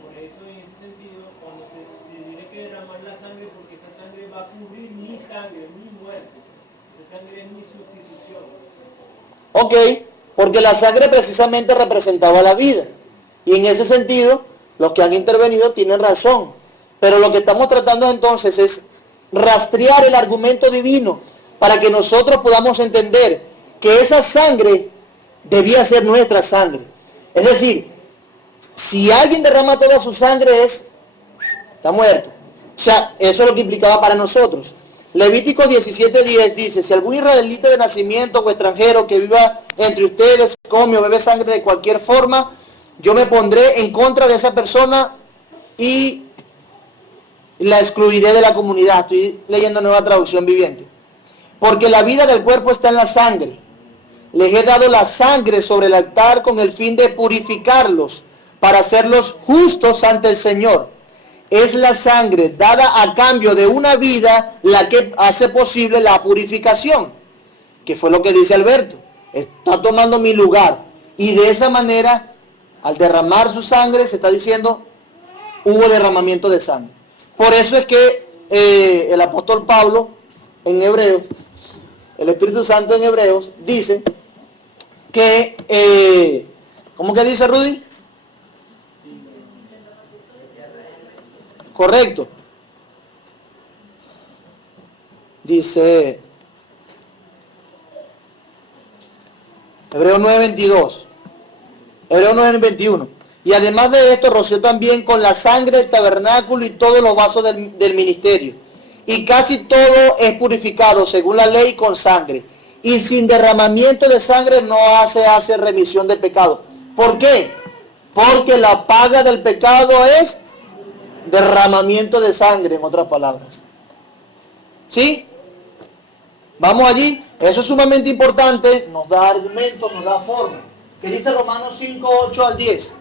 Por eso, en ese sentido, cuando se tiene que derramar la sangre, porque esa sangre va a cubrir mi sangre, mi muerte. Esa sangre es mi sustitución. Ok, porque la sangre precisamente representaba la vida. Y en ese sentido, los que han intervenido tienen razón. Pero lo que estamos tratando entonces es rastrear el argumento divino para que nosotros podamos entender que esa sangre debía ser nuestra sangre. Es decir, si alguien derrama toda su sangre está muerto. O sea, eso es lo que implicaba para nosotros. Levítico 17:10 dice, si algún israelita de nacimiento o extranjero que viva entre ustedes come o bebe sangre de cualquier forma, yo me pondré en contra de esa persona y la excluiré de la comunidad. Estoy leyendo Nueva Traducción Viviente. Porque la vida del cuerpo está en la sangre. Les he dado la sangre sobre el altar con el fin de purificarlos, para hacerlos justos ante el Señor. Es la sangre dada a cambio de una vida la que hace posible la purificación, que fue lo que dice Alberto. Está tomando mi lugar. Y de esa manera, al derramar su sangre, se está diciendo, hubo derramamiento de sangre. Por eso es que el apóstol Pablo, en Hebreos, el Espíritu Santo en Hebreos, dice que, ¿cómo que dice Rudy? Correcto. Dice Hebreos 9:22. Hebreos 9:21. Y además de esto, roció también con la sangre el tabernáculo y todos los vasos del ministerio. Y casi todo es purificado según la ley con sangre. Y sin derramamiento de sangre no hace remisión del pecado. ¿Por qué? Porque la paga del pecado es derramamiento de sangre, en otras palabras. ¿Sí? Vamos allí. Eso es sumamente importante. Nos da argumentos, nos da forma. ¿Qué dice Romanos 5:8-10?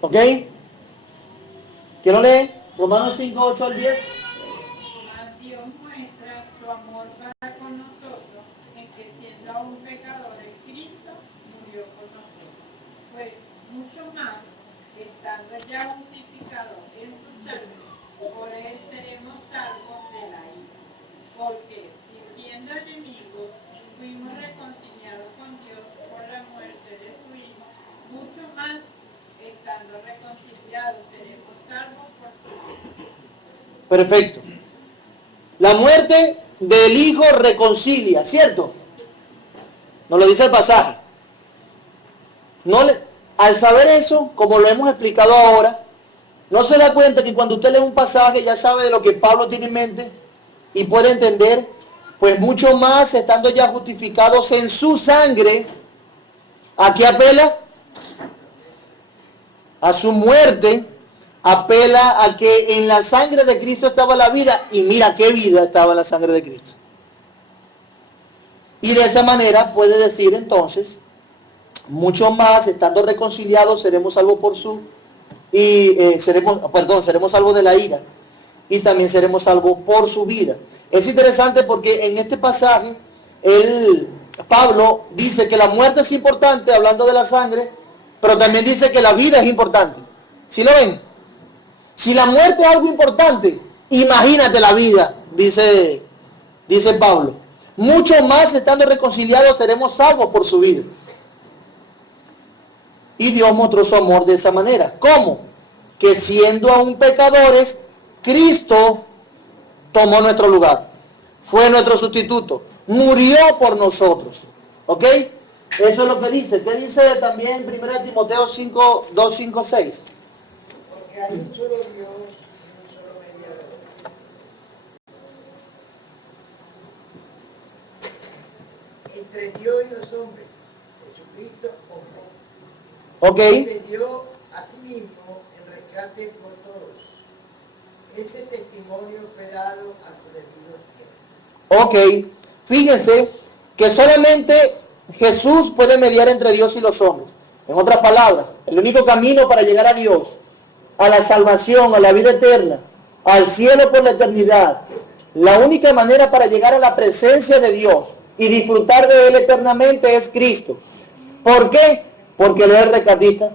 ¿Ok? ¿Quién lo lee? Romanos 5:8-10. Mas Dios muestra su amor para con nosotros en que siendo aún pecadores, Cristo murió por nosotros. Pues mucho más, estando ya justificados en su sangre, por él seremos salvos de la ira. Porque si siendo enemigos fuimos reconciliados con Dios por la muerte de su Hijo, mucho más, estando reconciliados, seremos salvos por su vida. Perfecto. La muerte del Hijo reconcilia, ¿cierto? Nos lo dice el pasaje. Al saber eso, como lo hemos explicado ahora, no se da cuenta que cuando usted lee un pasaje ya sabe de lo que Pablo tiene en mente y puede entender, pues mucho más estando ya justificados en su sangre. ¿A qué apela? A su muerte. Apela a que en la sangre de Cristo estaba la vida, y mira qué vida estaba en la sangre de Cristo. Y de esa manera puede decir entonces, mucho más, estando reconciliados, seremos salvos por su, seremos salvos de la ira, y también seremos salvos por su vida. Es interesante porque en este pasaje, Pablo dice que la muerte es importante, hablando de la sangre, pero también dice que la vida es importante. ¿Sí lo ven? Si la muerte es algo importante, imagínate la vida, dice Pablo. Mucho más estando reconciliados seremos salvos por su vida. Y Dios mostró su amor de esa manera. ¿Cómo? Que siendo aún pecadores, Cristo tomó nuestro lugar. Fue nuestro sustituto. Murió por nosotros. ¿Ok? Eso es lo que dice. ¿Qué dice también 1 Timoteo 5, 2, 5, 6? Que hay un solo Dios y un solo mediador. Entre Dios y los hombres, Jesucristo hombre. Ok. Se dio a sí mismo el rescate por todos. Ese testimonio fue dado a su debido tiempo. Ok. Fíjense que solamente Jesús puede mediar entre Dios y los hombres. En otras palabras, el único camino para llegar a Dios, a la salvación, a la vida eterna, al cielo por la eternidad, la única manera para llegar a la presencia de Dios y disfrutar de Él eternamente es Cristo. ¿Por qué? Porque Él es el rescatista.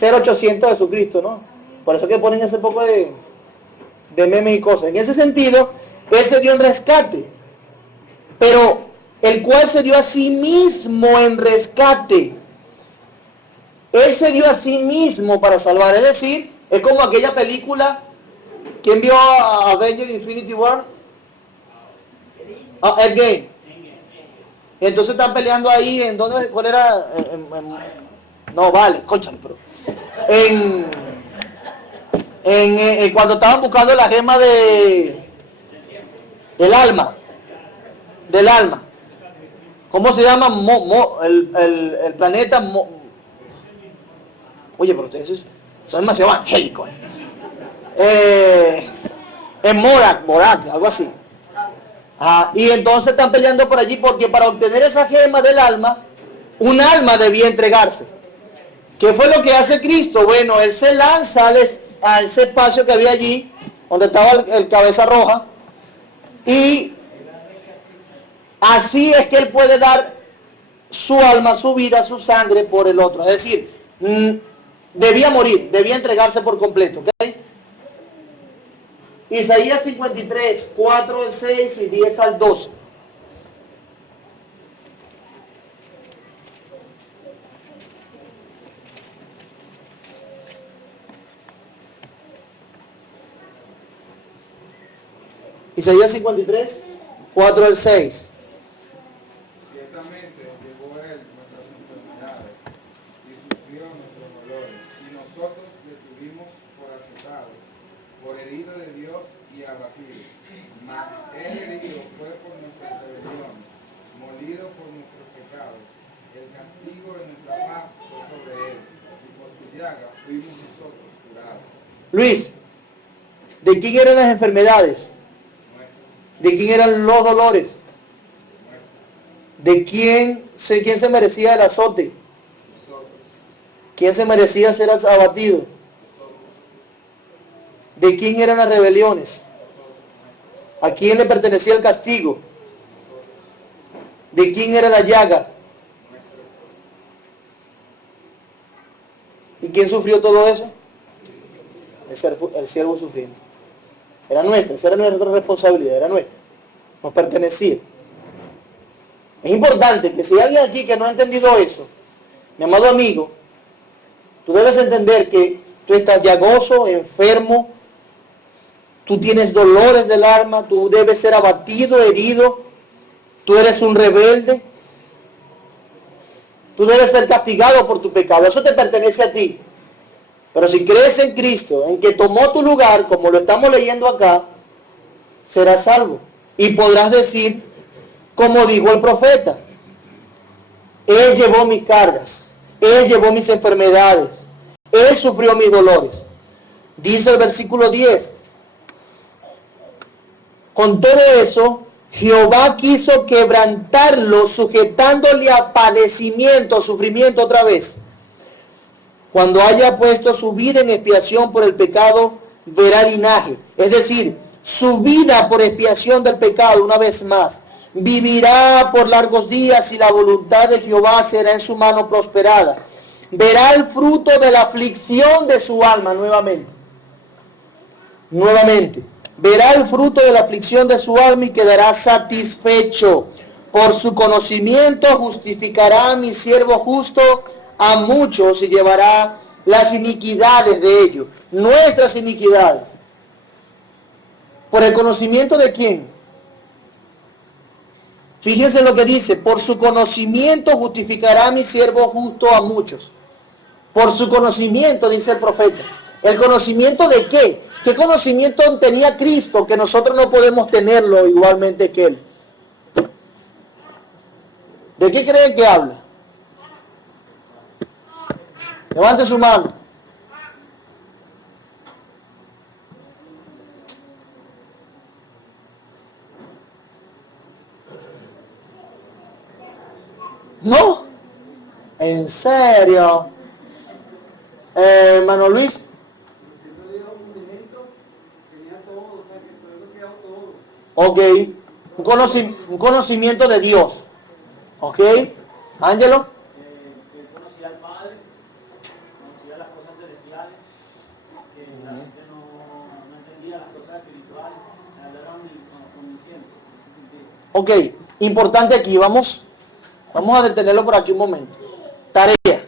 0800 de Jesucristo, ¿no? Por eso que ponen ese poco de memes y cosas. En ese sentido, Él se dio en rescate, pero el cual se dio a sí mismo en rescate. Él se dio a sí mismo para salvar. Es decir, es como aquella película. ¿Quién vio a Avengers Infinity War? Endgame. Entonces están peleando ahí. ¿En dónde? ¿Cuál era? No, vale, cónchale, pero. Cuando estaban buscando la gema del alma. Del alma. ¿Cómo se llama? El planeta. Oye, pero ustedes son demasiado evangélicos. En Morak, algo así. Y entonces están peleando por allí porque para obtener esa gema del alma, un alma debía entregarse. ¿Qué fue lo que hace Cristo? Bueno, Él se lanza a ese espacio que había allí, donde estaba el cabeza roja, y así es que Él puede dar su alma, su vida, su sangre por el otro. Es decir, debía morir, debía entregarse por completo. ¿Okay? Isaías 53, 4 al 6 y 10 al 12. Isaías 53, 4 al 6. Ciertamente llevó Él nuestras enfermedades y sufrió nuestros dolores, y nosotros le tuvimos por azotado, por herido de Dios y abatido. Mas Él herido fue por nuestras rebeliones, molido por nuestros pecados. El castigo de nuestra paz fue sobre Él, y por su llaga fuimos nosotros curados. Luis, ¿de quién eran las enfermedades? ¿De quién eran los dolores? ¿De quién se merecía el azote? ¿Quién se merecía ser abatido? ¿De quién eran las rebeliones? ¿A quién le pertenecía el castigo? ¿De quién era la llaga? ¿Y quién sufrió todo eso? El siervo sufriente. Era nuestra, esa era nuestra responsabilidad, era nuestra. Nos pertenecía. Es importante que si hay alguien aquí que no ha entendido eso, mi amado amigo, tú debes entender que tú estás llagoso, enfermo, tú tienes dolores del alma, tú debes ser abatido, herido, tú eres un rebelde, tú debes ser castigado por tu pecado, eso te pertenece a ti. Pero si crees en Cristo, en que tomó tu lugar, como lo estamos leyendo acá, serás salvo. Y podrás decir, como dijo el profeta, Él llevó mis cargas, Él llevó mis enfermedades, Él sufrió mis dolores. Dice el versículo 10, con todo eso, Jehová quiso quebrantarlo, sujetándole a padecimiento, sufrimiento otra vez. Cuando haya puesto su vida en expiación por el pecado, verá linaje. Es decir, su vida por expiación del pecado una vez más. Vivirá por largos días y la voluntad de Jehová será en su mano prosperada. Verá el fruto de la aflicción de su alma nuevamente. Nuevamente. Verá el fruto de la aflicción de su alma y quedará satisfecho. Por su conocimiento justificará a mi siervo justo a muchos y llevará las iniquidades de ellos, nuestras iniquidades. ¿Por el conocimiento de quién? Fíjense lo que dice, por su conocimiento justificará a mi siervo justo a muchos. Por su conocimiento, dice el profeta. ¿El conocimiento de qué? ¿Qué conocimiento tenía Cristo que nosotros no podemos tenerlo igualmente que Él? ¿De qué creen que habla? Levante su mano. ¿No? ¿En serio? Hermano Luis. Ok. Un conocimiento de Dios. Ok. Ángelo. Él conocía al Padre, conocía las cosas celestiales, que la gente no entendía las cosas espirituales, era omnisciente. Ok. Importante aquí. Vamos a detenerlo por aquí un momento. Tarea.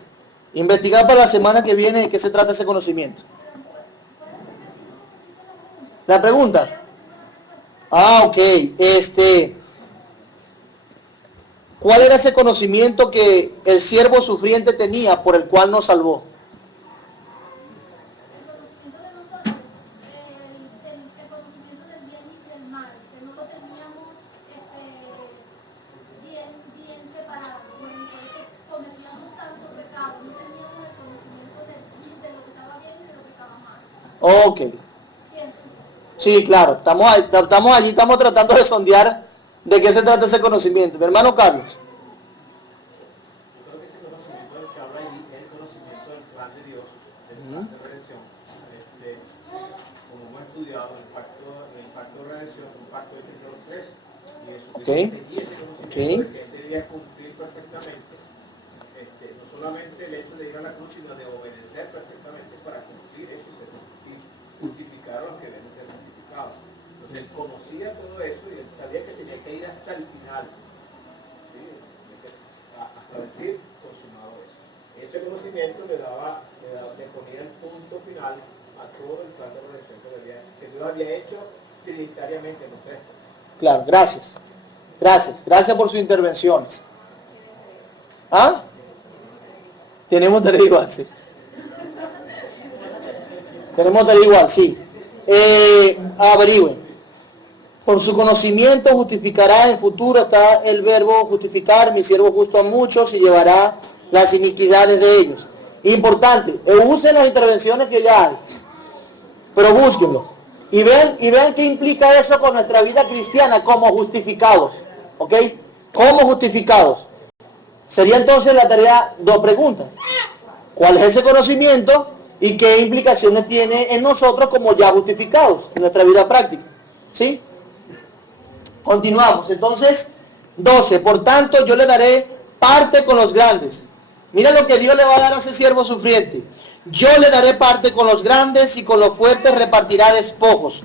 Investigar para la semana que viene de qué se trata ese conocimiento. ¿La pregunta? Ok. ¿Cuál era ese conocimiento que el siervo sufriente tenía por el cual nos salvó? El conocimiento de nosotros, el conocimiento del bien y del mal, que no lo teníamos bien separado. Bueno, por eso cometíamos tantos pecados, no teníamos el conocimiento de lo que estaba bien y de lo que estaba mal. Ok. Sí, claro, estamos allí, estamos tratando de sondear de qué se trata ese conocimiento. Mi hermano Carlos. Yo creo que ese conocimiento del que habla ahí es el conocimiento del plan de Dios, del plan de redención. Como hemos estudiado, el pacto de redención fue un pacto hecho entre los tres, y Jesucristo tenía ese conocimiento de que él debía cumplir perfectamente, no solamente el hecho de ir a la cruz, sino de obedecer perfectamente para cumplir eso y justificar a los que deben ser justificados. Entonces él conocía todo eso y él sabía que tenía que ir hasta el final, ¿sí? Hasta decir consumado eso. Este conocimiento le ponía el punto final a todo el plan de redención que Dios había hecho trinitariamente en los tres. Claro, gracias por sus intervenciones. ¿Ah? Tenemos tarea igual, sí. Tenemos tarea igual, sí. Averigüen. Por su conocimiento justificará en futuro, está el verbo justificar, mi siervo justo a muchos y llevará las iniquidades de ellos. Importante, usen las intervenciones que ya hay, pero búsquenlo. Y vean qué implica eso con nuestra vida cristiana como justificados. ¿Ok? Como justificados. Sería entonces la tarea, dos preguntas. ¿Cuál es ese conocimiento y qué implicaciones tiene en nosotros como ya justificados en nuestra vida práctica? ¿Sí? Continuamos. Entonces, 12. Por tanto, yo le daré parte con los grandes. Mira lo que Dios le va a dar a ese siervo sufriente. Yo le daré parte con los grandes y con los fuertes repartirá despojos.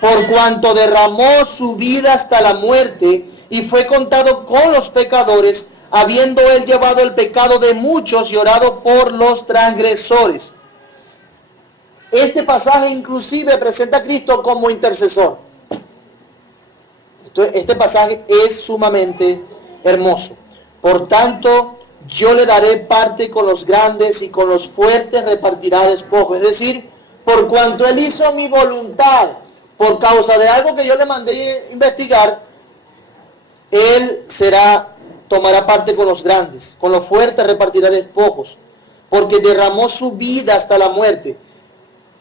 Por cuanto derramó su vida hasta la muerte y fue contado con los pecadores, habiendo él llevado el pecado de muchos y orado por los transgresores. Este pasaje inclusive presenta a Cristo como intercesor. Este pasaje es sumamente hermoso. Por tanto, yo le daré parte con los grandes y con los fuertes repartirá despojos. Es decir, por cuanto él hizo mi voluntad, por causa de algo que yo le mandé investigar, él tomará parte con los grandes, con los fuertes repartirá despojos, porque derramó su vida hasta la muerte.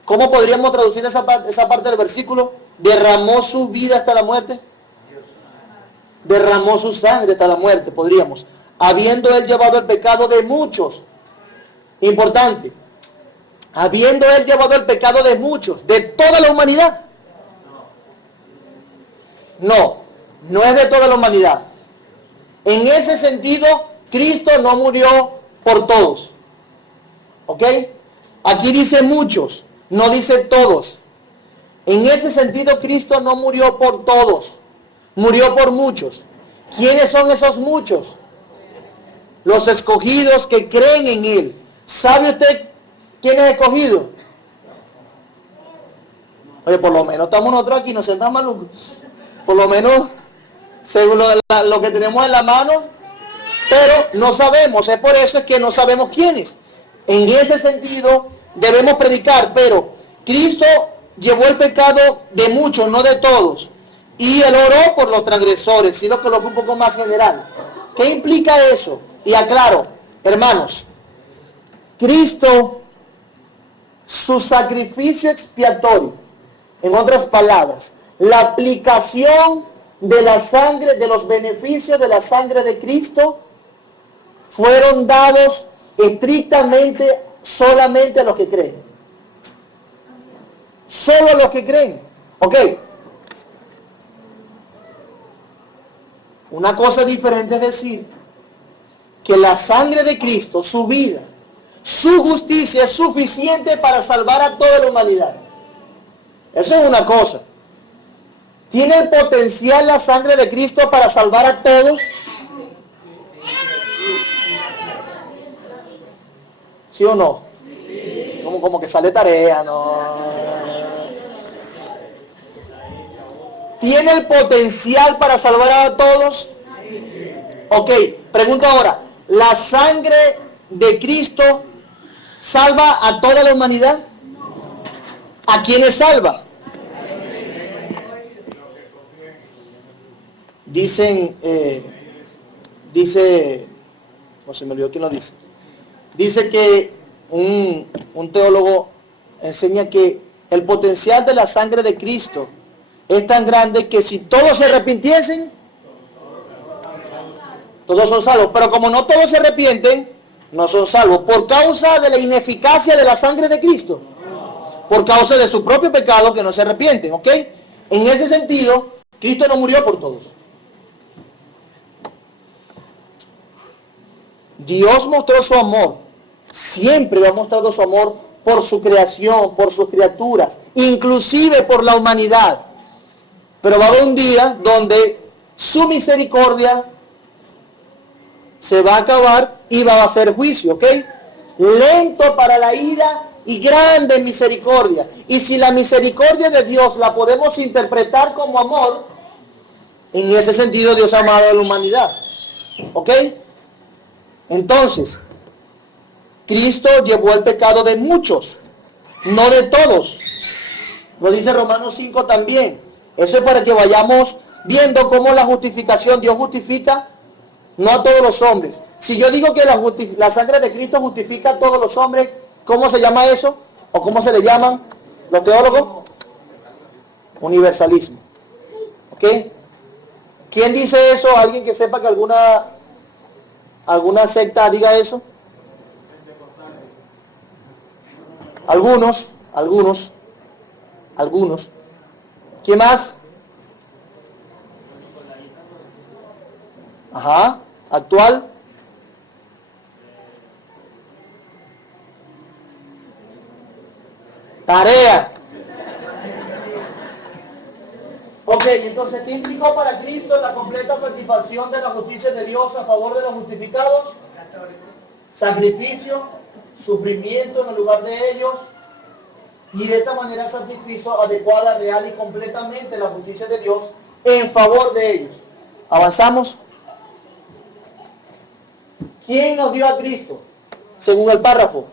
¿Cómo podríamos traducir esa parte del versículo? Derramó su vida hasta la muerte. Derramó su sangre hasta la muerte, podríamos. Habiendo él llevado el pecado de muchos. Importante. Habiendo él llevado el pecado de muchos, de toda la humanidad. No es de toda la humanidad. En ese sentido, Cristo no murió por todos. ¿Ok? Aquí dice muchos, no dice todos. En ese sentido, Cristo no murió por todos. Murió por muchos. ¿Quiénes son esos muchos? Los escogidos que creen en Él. ¿Sabe usted quién es escogido? Oye, por lo menos estamos nosotros aquí, no sean tan malucos. Por lo menos, según lo que tenemos en la mano, pero no sabemos. Es por eso que no sabemos quiénes. En ese sentido debemos predicar, pero Cristo llevó el pecado de muchos, no de todos. Y Él oró por los transgresores, si lo coloco un poco más general. ¿Qué implica eso? Y aclaro, hermanos, Cristo, su sacrificio expiatorio, en otras palabras, la aplicación de la sangre, de los beneficios de la sangre de Cristo, fueron dados estrictamente solamente a los que creen. Solo los que creen. Ok. Una cosa diferente es decir que la sangre de Cristo, su vida, su justicia es suficiente para salvar a toda la humanidad. Eso es una cosa. ¿Tiene el potencial la sangre de Cristo para salvar a todos? ¿Sí o no? Como que sale tarea, no. ¿Tiene el potencial para salvar a todos? Ok, pregunto ahora, ¿la sangre de Cristo salva a toda la humanidad? ¿A quiénes salva? No se me olvidó quién lo dice. Dice que un teólogo enseña que el potencial de la sangre de Cristo es tan grande que si todos se arrepintiesen, todos son salvos. Pero como no todos se arrepienten, no son salvos. ¿Por causa de la ineficacia de la sangre de Cristo? Por causa de su propio pecado que no se arrepienten, ¿ok? En ese sentido, Cristo no murió por todos. Dios mostró su amor, siempre ha mostrado su amor por su creación, por sus criaturas, inclusive por la humanidad. Pero va a haber un día donde su misericordia se va a acabar y va a hacer juicio, ¿ok? Lento para la ira y grande en misericordia. Y si la misericordia de Dios la podemos interpretar como amor, en ese sentido Dios ha amado a la humanidad, ¿ok? Entonces, Cristo llevó el pecado de muchos, no de todos. Lo dice Romanos 5 también. Eso es para que vayamos viendo cómo la justificación, Dios justifica no a todos los hombres. Si yo digo que la sangre de Cristo justifica a todos los hombres, ¿cómo se llama eso? ¿O cómo se le llaman los teólogos? Universalismo. ¿Ok? ¿Quién dice eso? ¿Alguien que sepa que alguna secta diga eso? Algunos. ¿Quién más? Ajá, actual. Tarea. Ok, entonces, ¿qué implicó para Cristo la completa satisfacción de la justicia de Dios a favor de los justificados? Sacrificio, sufrimiento en el lugar de ellos, y de esa manera sacrificio adecuada, real y completamente la justicia de Dios en favor de ellos. ¿Avanzamos? ¿Quién nos dio a Cristo? Según el párrafo.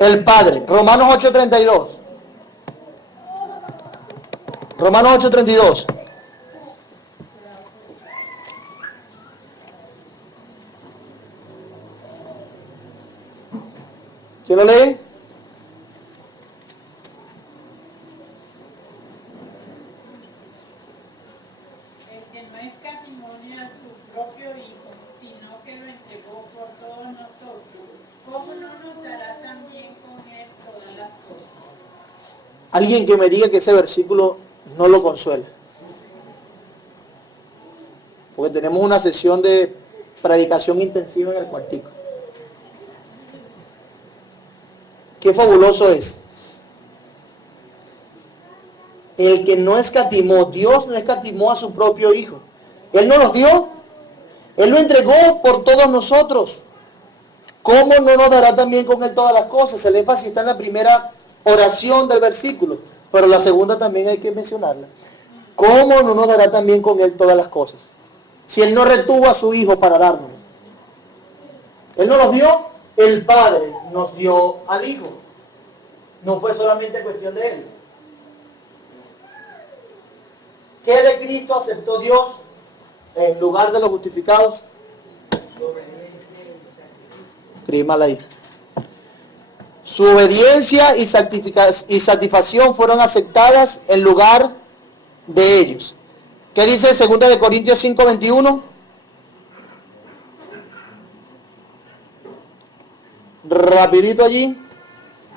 El Padre. Romanos 8:32. Romanos 8:32. ¿Quién lo lee? El que no escatimó a su propio Hijo, sino que lo entregó por todos nosotros, ¿cómo no nos dará también con él todas las cosas? Alguien que me diga que ese versículo no lo consuela. Porque tenemos una sesión de predicación intensiva en el cuartico. Qué fabuloso es. El que no escatimó, Dios no escatimó a su propio Hijo. Él no nos dio, Él lo entregó por todos nosotros. ¿Cómo no nos dará también con Él todas las cosas? El énfasis está en la primera oración del versículo, pero la segunda también hay que mencionarla. ¿cómo no nos dará también con Él todas las cosas? Si Él no retuvo a su Hijo para darnos. Él no nos dio, el Padre nos dio al Hijo. No fue solamente cuestión de Él. ¿Qué de Cristo aceptó Dios en lugar de los justificados? Escríbala ahí. Su obediencia y satisfacción fueron aceptadas en lugar de ellos. ¿Qué dice 2 de Corintios 5:21? Rapidito allí.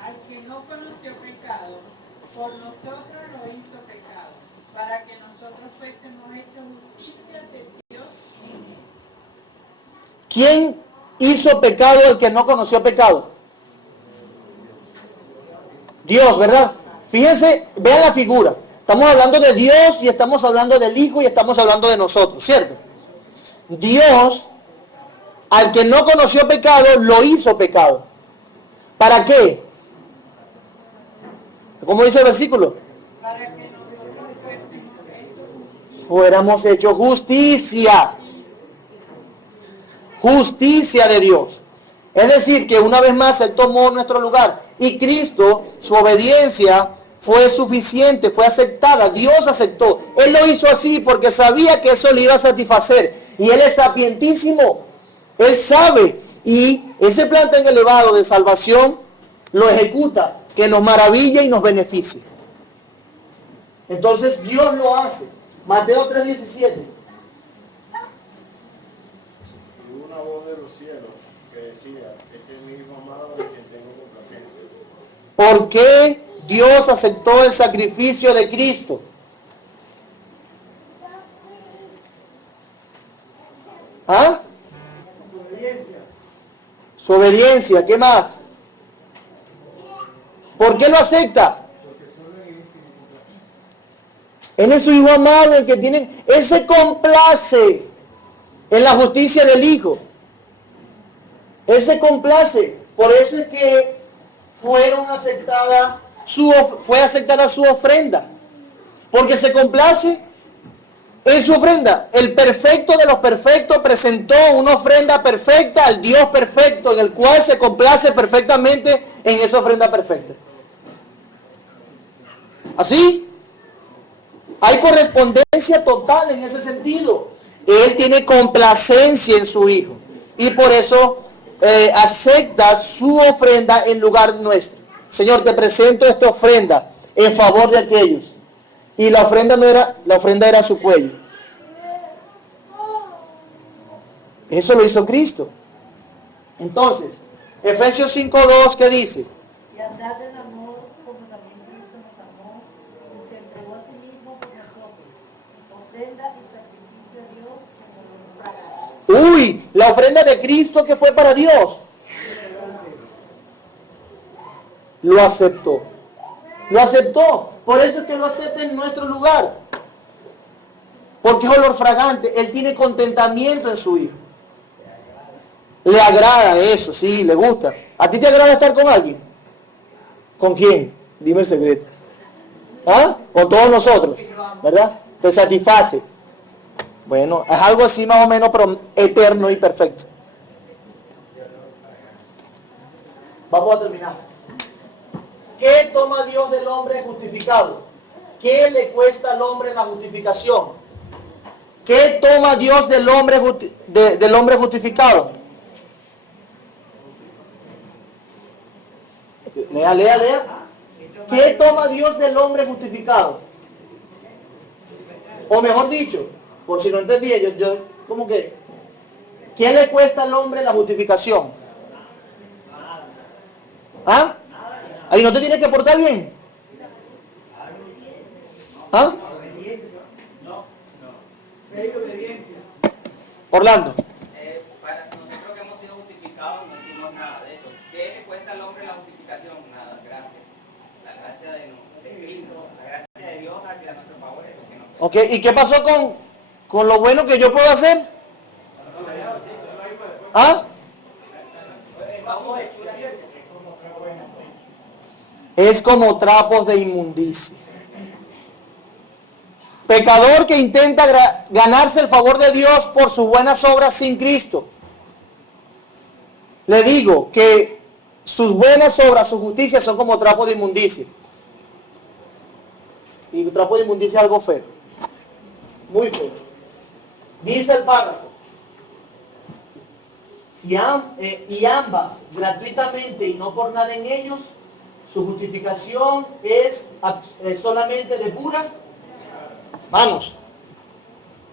Al que no conoció pecado, por nosotros lo hizo pecado, para que nosotros fuésemos hechos justicia de Dios en él. ¿Quién hizo pecado el que no conoció pecado? Dios, ¿verdad? Fíjense, vean la figura. Estamos hablando de Dios y estamos hablando del Hijo y estamos hablando de nosotros, ¿cierto? Dios, al que no conoció pecado, lo hizo pecado. ¿Para qué? ¿Cómo dice el versículo? Para que nosotros fuéramos hechos justicia. Justicia de Dios. Es decir, que una vez más Él tomó nuestro lugar. Y Cristo, su obediencia fue suficiente, fue aceptada. Dios aceptó. Él lo hizo así porque sabía que eso le iba a satisfacer. Y Él es sapientísimo. Él sabe. Y ese plan tan elevado de salvación lo ejecuta, que nos maravilla y nos beneficia. Entonces Dios lo hace. Mateo 3:17. Y una voz de los cielos que decía: este es mi Hijo amado en quien tengo complacencia. ¿Por qué Dios aceptó el sacrificio de Cristo? ¿Ah? Su obediencia. ¿Qué más? ¿Por qué lo acepta? Él es su Hijo amado, el que tiene. Él se complace en la justicia del Hijo. Él se complace. Por eso es que fue aceptada su ofrenda. Porque se complace en su ofrenda. El perfecto de los perfectos presentó una ofrenda perfecta al Dios perfecto, en el cual se complace perfectamente en esa ofrenda perfecta. ¿Así? Hay correspondencia total en ese sentido. Él tiene complacencia en su Hijo. Y por eso acepta su ofrenda en lugar nuestro. Señor, te presento esta ofrenda en favor de aquellos. Y la ofrenda era su cuello. Eso lo hizo Cristo. Entonces, Efesios 5:2, ¿qué dice? Y andad en amor como también Cristo nos amó y se entregó a sí mismo por nosotros, ofrenda y sacrificio a Dios como un fragante. Uy, la ofrenda de Cristo que fue para Dios. Lo aceptó. Lo aceptó. Por eso es que lo acepta en nuestro lugar. Porque es olor fragante. Él tiene contentamiento en su Hijo. Le agrada eso, sí, le gusta. ¿A ti te agrada estar con alguien? ¿Con quién? Dime el secreto. ¿Ah? Con todos nosotros, ¿verdad? Te satisface. Bueno, es algo así más o menos, pero eterno y perfecto. Vamos a terminar. ¿Qué toma Dios del hombre justificado? ¿Qué le cuesta al hombre la justificación? ¿Qué toma Dios del hombre justificado? Lea. ¿Qué toma Dios del hombre justificado? O mejor dicho, por si no entendía, yo ¿cómo que? ¿Qué le cuesta al hombre la justificación? ¿Ah? Ahí no te tienes que portar bien. ¿Ah? Orlando. Para nosotros que hemos sido justificados no hicimos nada de eso. ¿Qué le cuesta al hombre la justificación? Nada, gracias. La gracia de Cristo, la gracia de Dios hacia nuestro favor es lo que nos cuesta. Ok, ¿y qué pasó con lo bueno que yo puedo hacer? ¿Ah? Es como trapos de inmundicia. Pecador que intenta ganarse el favor de Dios por sus buenas obras sin Cristo. Le digo que sus buenas obras, su justicia son como trapo de inmundicia. Y trapo de inmundicia es algo feo. Muy feo. Dice el párrafo. Y ambas, gratuitamente y no por nada en ellos, su justificación es solamente de pura. Vamos.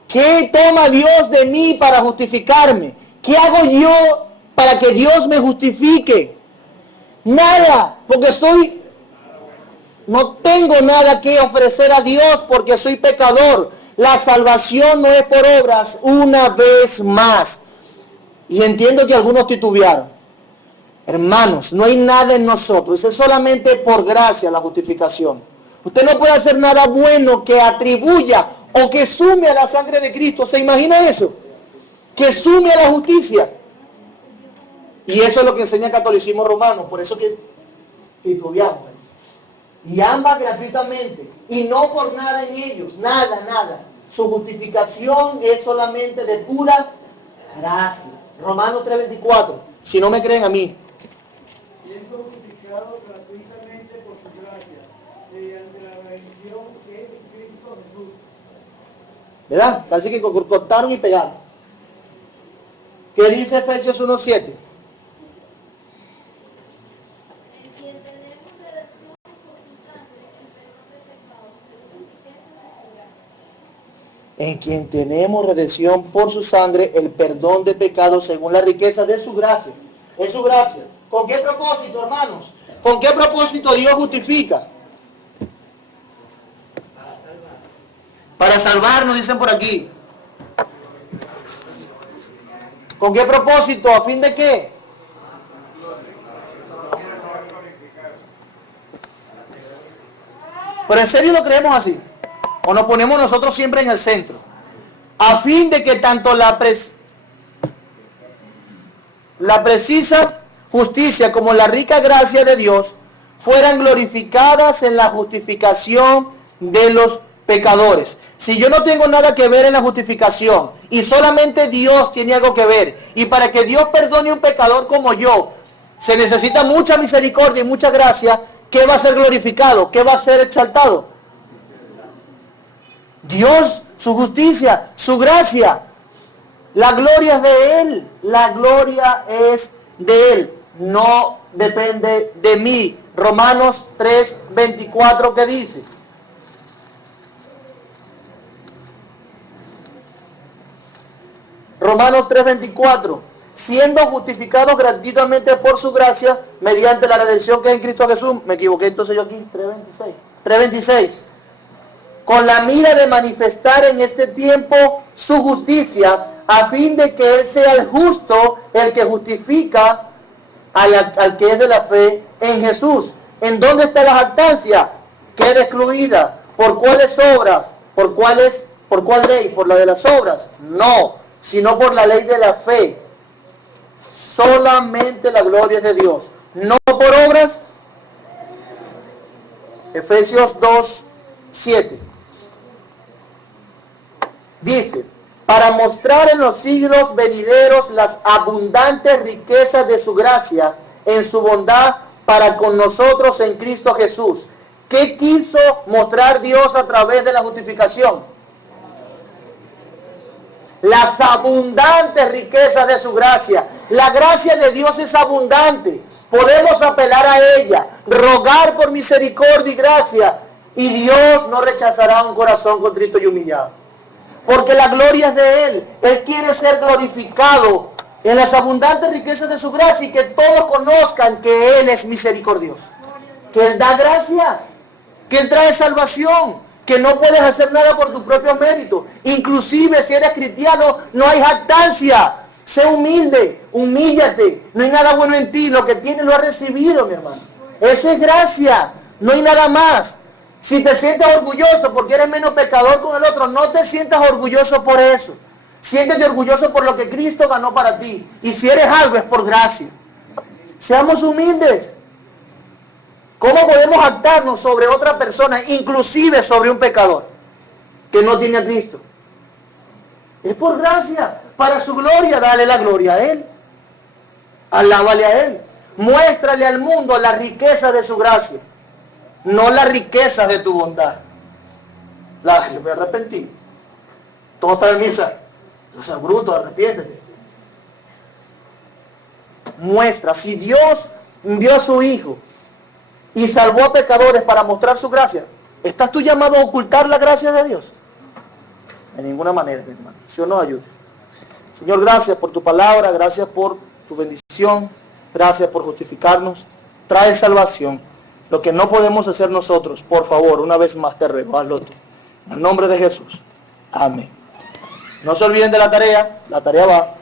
¿Qué toma Dios de mí para justificarme? ¿Qué hago yo para que Dios me justifique? Nada, porque no tengo nada que ofrecer a Dios porque soy pecador. La salvación no es por obras, una vez más. Y entiendo que algunos titubearon. Hermanos, no hay nada en nosotros, es solamente por gracia la justificación. Usted no puede hacer nada bueno que atribuya o que sume a la sangre de Cristo. ¿Se imagina eso? Que sume a la justicia. Y eso es lo que enseña el catolicismo romano, por eso que titubeamos. Y ambas gratuitamente, y no por nada en ellos, nada. Su justificación es solamente de pura gracia. Romanos 3:24, si no me creen a mí. Siendo justificado gratuitamente por su gracia, mediante la redención que es Cristo Jesús. ¿Verdad? Casi que cortaron y pegaron. ¿Qué dice Efesios 1:7? En quien tenemos redención por su sangre, el perdón de pecados según la riqueza de su gracia. Es su gracia. ¿Con qué propósito, hermanos? ¿Con qué propósito Dios justifica? Para salvarnos, dicen por aquí. ¿Con qué propósito? ¿A fin de qué? Pero en serio lo creemos así. O nos ponemos nosotros siempre en el centro. A fin de que tanto la precisa justicia como la rica gracia de Dios fueran glorificadas en la justificación de los pecadores. Si yo no tengo nada que ver en la justificación y solamente Dios tiene algo que ver, y para que Dios perdone a un pecador como yo, se necesita mucha misericordia y mucha gracia, ¿qué va a ser glorificado? ¿Qué va a ser exaltado? Dios, su justicia, su gracia. La gloria es de Él. La gloria es de Él. No depende de mí. Romanos 3:24, ¿qué dice? Romanos 3:24. Siendo justificados gratuitamente por su gracia, mediante la redención que es en Cristo Jesús. Me equivoqué entonces yo aquí, 3:26. Con la mira de manifestar en este tiempo su justicia, a fin de que Él sea el justo, el que justifica al que es de la fe en Jesús. ¿En dónde está la jactancia? Queda excluida. ¿Por cuáles obras? ¿Por cuál ley? ¿Por la de las obras? No, sino por la ley de la fe. Solamente la gloria es de Dios. No por obras. Efesios 2:7. Dice, para mostrar en los siglos venideros las abundantes riquezas de su gracia en su bondad para con nosotros en Cristo Jesús. ¿Qué quiso mostrar Dios a través de la justificación? Las abundantes riquezas de su gracia. La gracia de Dios es abundante. Podemos apelar a ella, rogar por misericordia y gracia, y Dios no rechazará un corazón contrito y humillado. Porque la gloria es de Él. Él quiere ser glorificado en las abundantes riquezas de su gracia y que todos conozcan que Él es misericordioso. Que Él da gracia, que Él trae salvación, que no puedes hacer nada por tu propio mérito. Inclusive si eres cristiano, no hay jactancia. Sé humilde, humíllate. No hay nada bueno en ti. Lo que tienes lo has recibido, mi hermano. Eso es gracia. No hay nada más. Si te sientes orgulloso porque eres menos pecador con el otro, no te sientas orgulloso por eso. Siéntete orgulloso por lo que Cristo ganó para ti. Y si eres algo es por gracia. Seamos humildes. ¿Cómo podemos jactarnos sobre otra persona, inclusive sobre un pecador? que no tiene a Cristo? Es por gracia, para su gloria. Dale la gloria a Él. Alábale a Él. Muéstrale al mundo la riqueza de su gracia, no la riqueza de tu bondad. Yo me arrepentí. Todo está en misa. O sea, bruto, arrepiéntete. Muestra, si Dios envió a su Hijo y salvó a pecadores para mostrar su gracia, ¿estás tú llamado a ocultar la gracia de Dios? De ninguna manera, mi hermano. Dios nos ayude. Señor, gracias por tu palabra, gracias por tu bendición, gracias por justificarnos. Trae salvación. Lo que no podemos hacer nosotros, por favor, una vez más te ruego, hazlo tú. En el nombre de Jesús. Amén. No se olviden de la tarea va.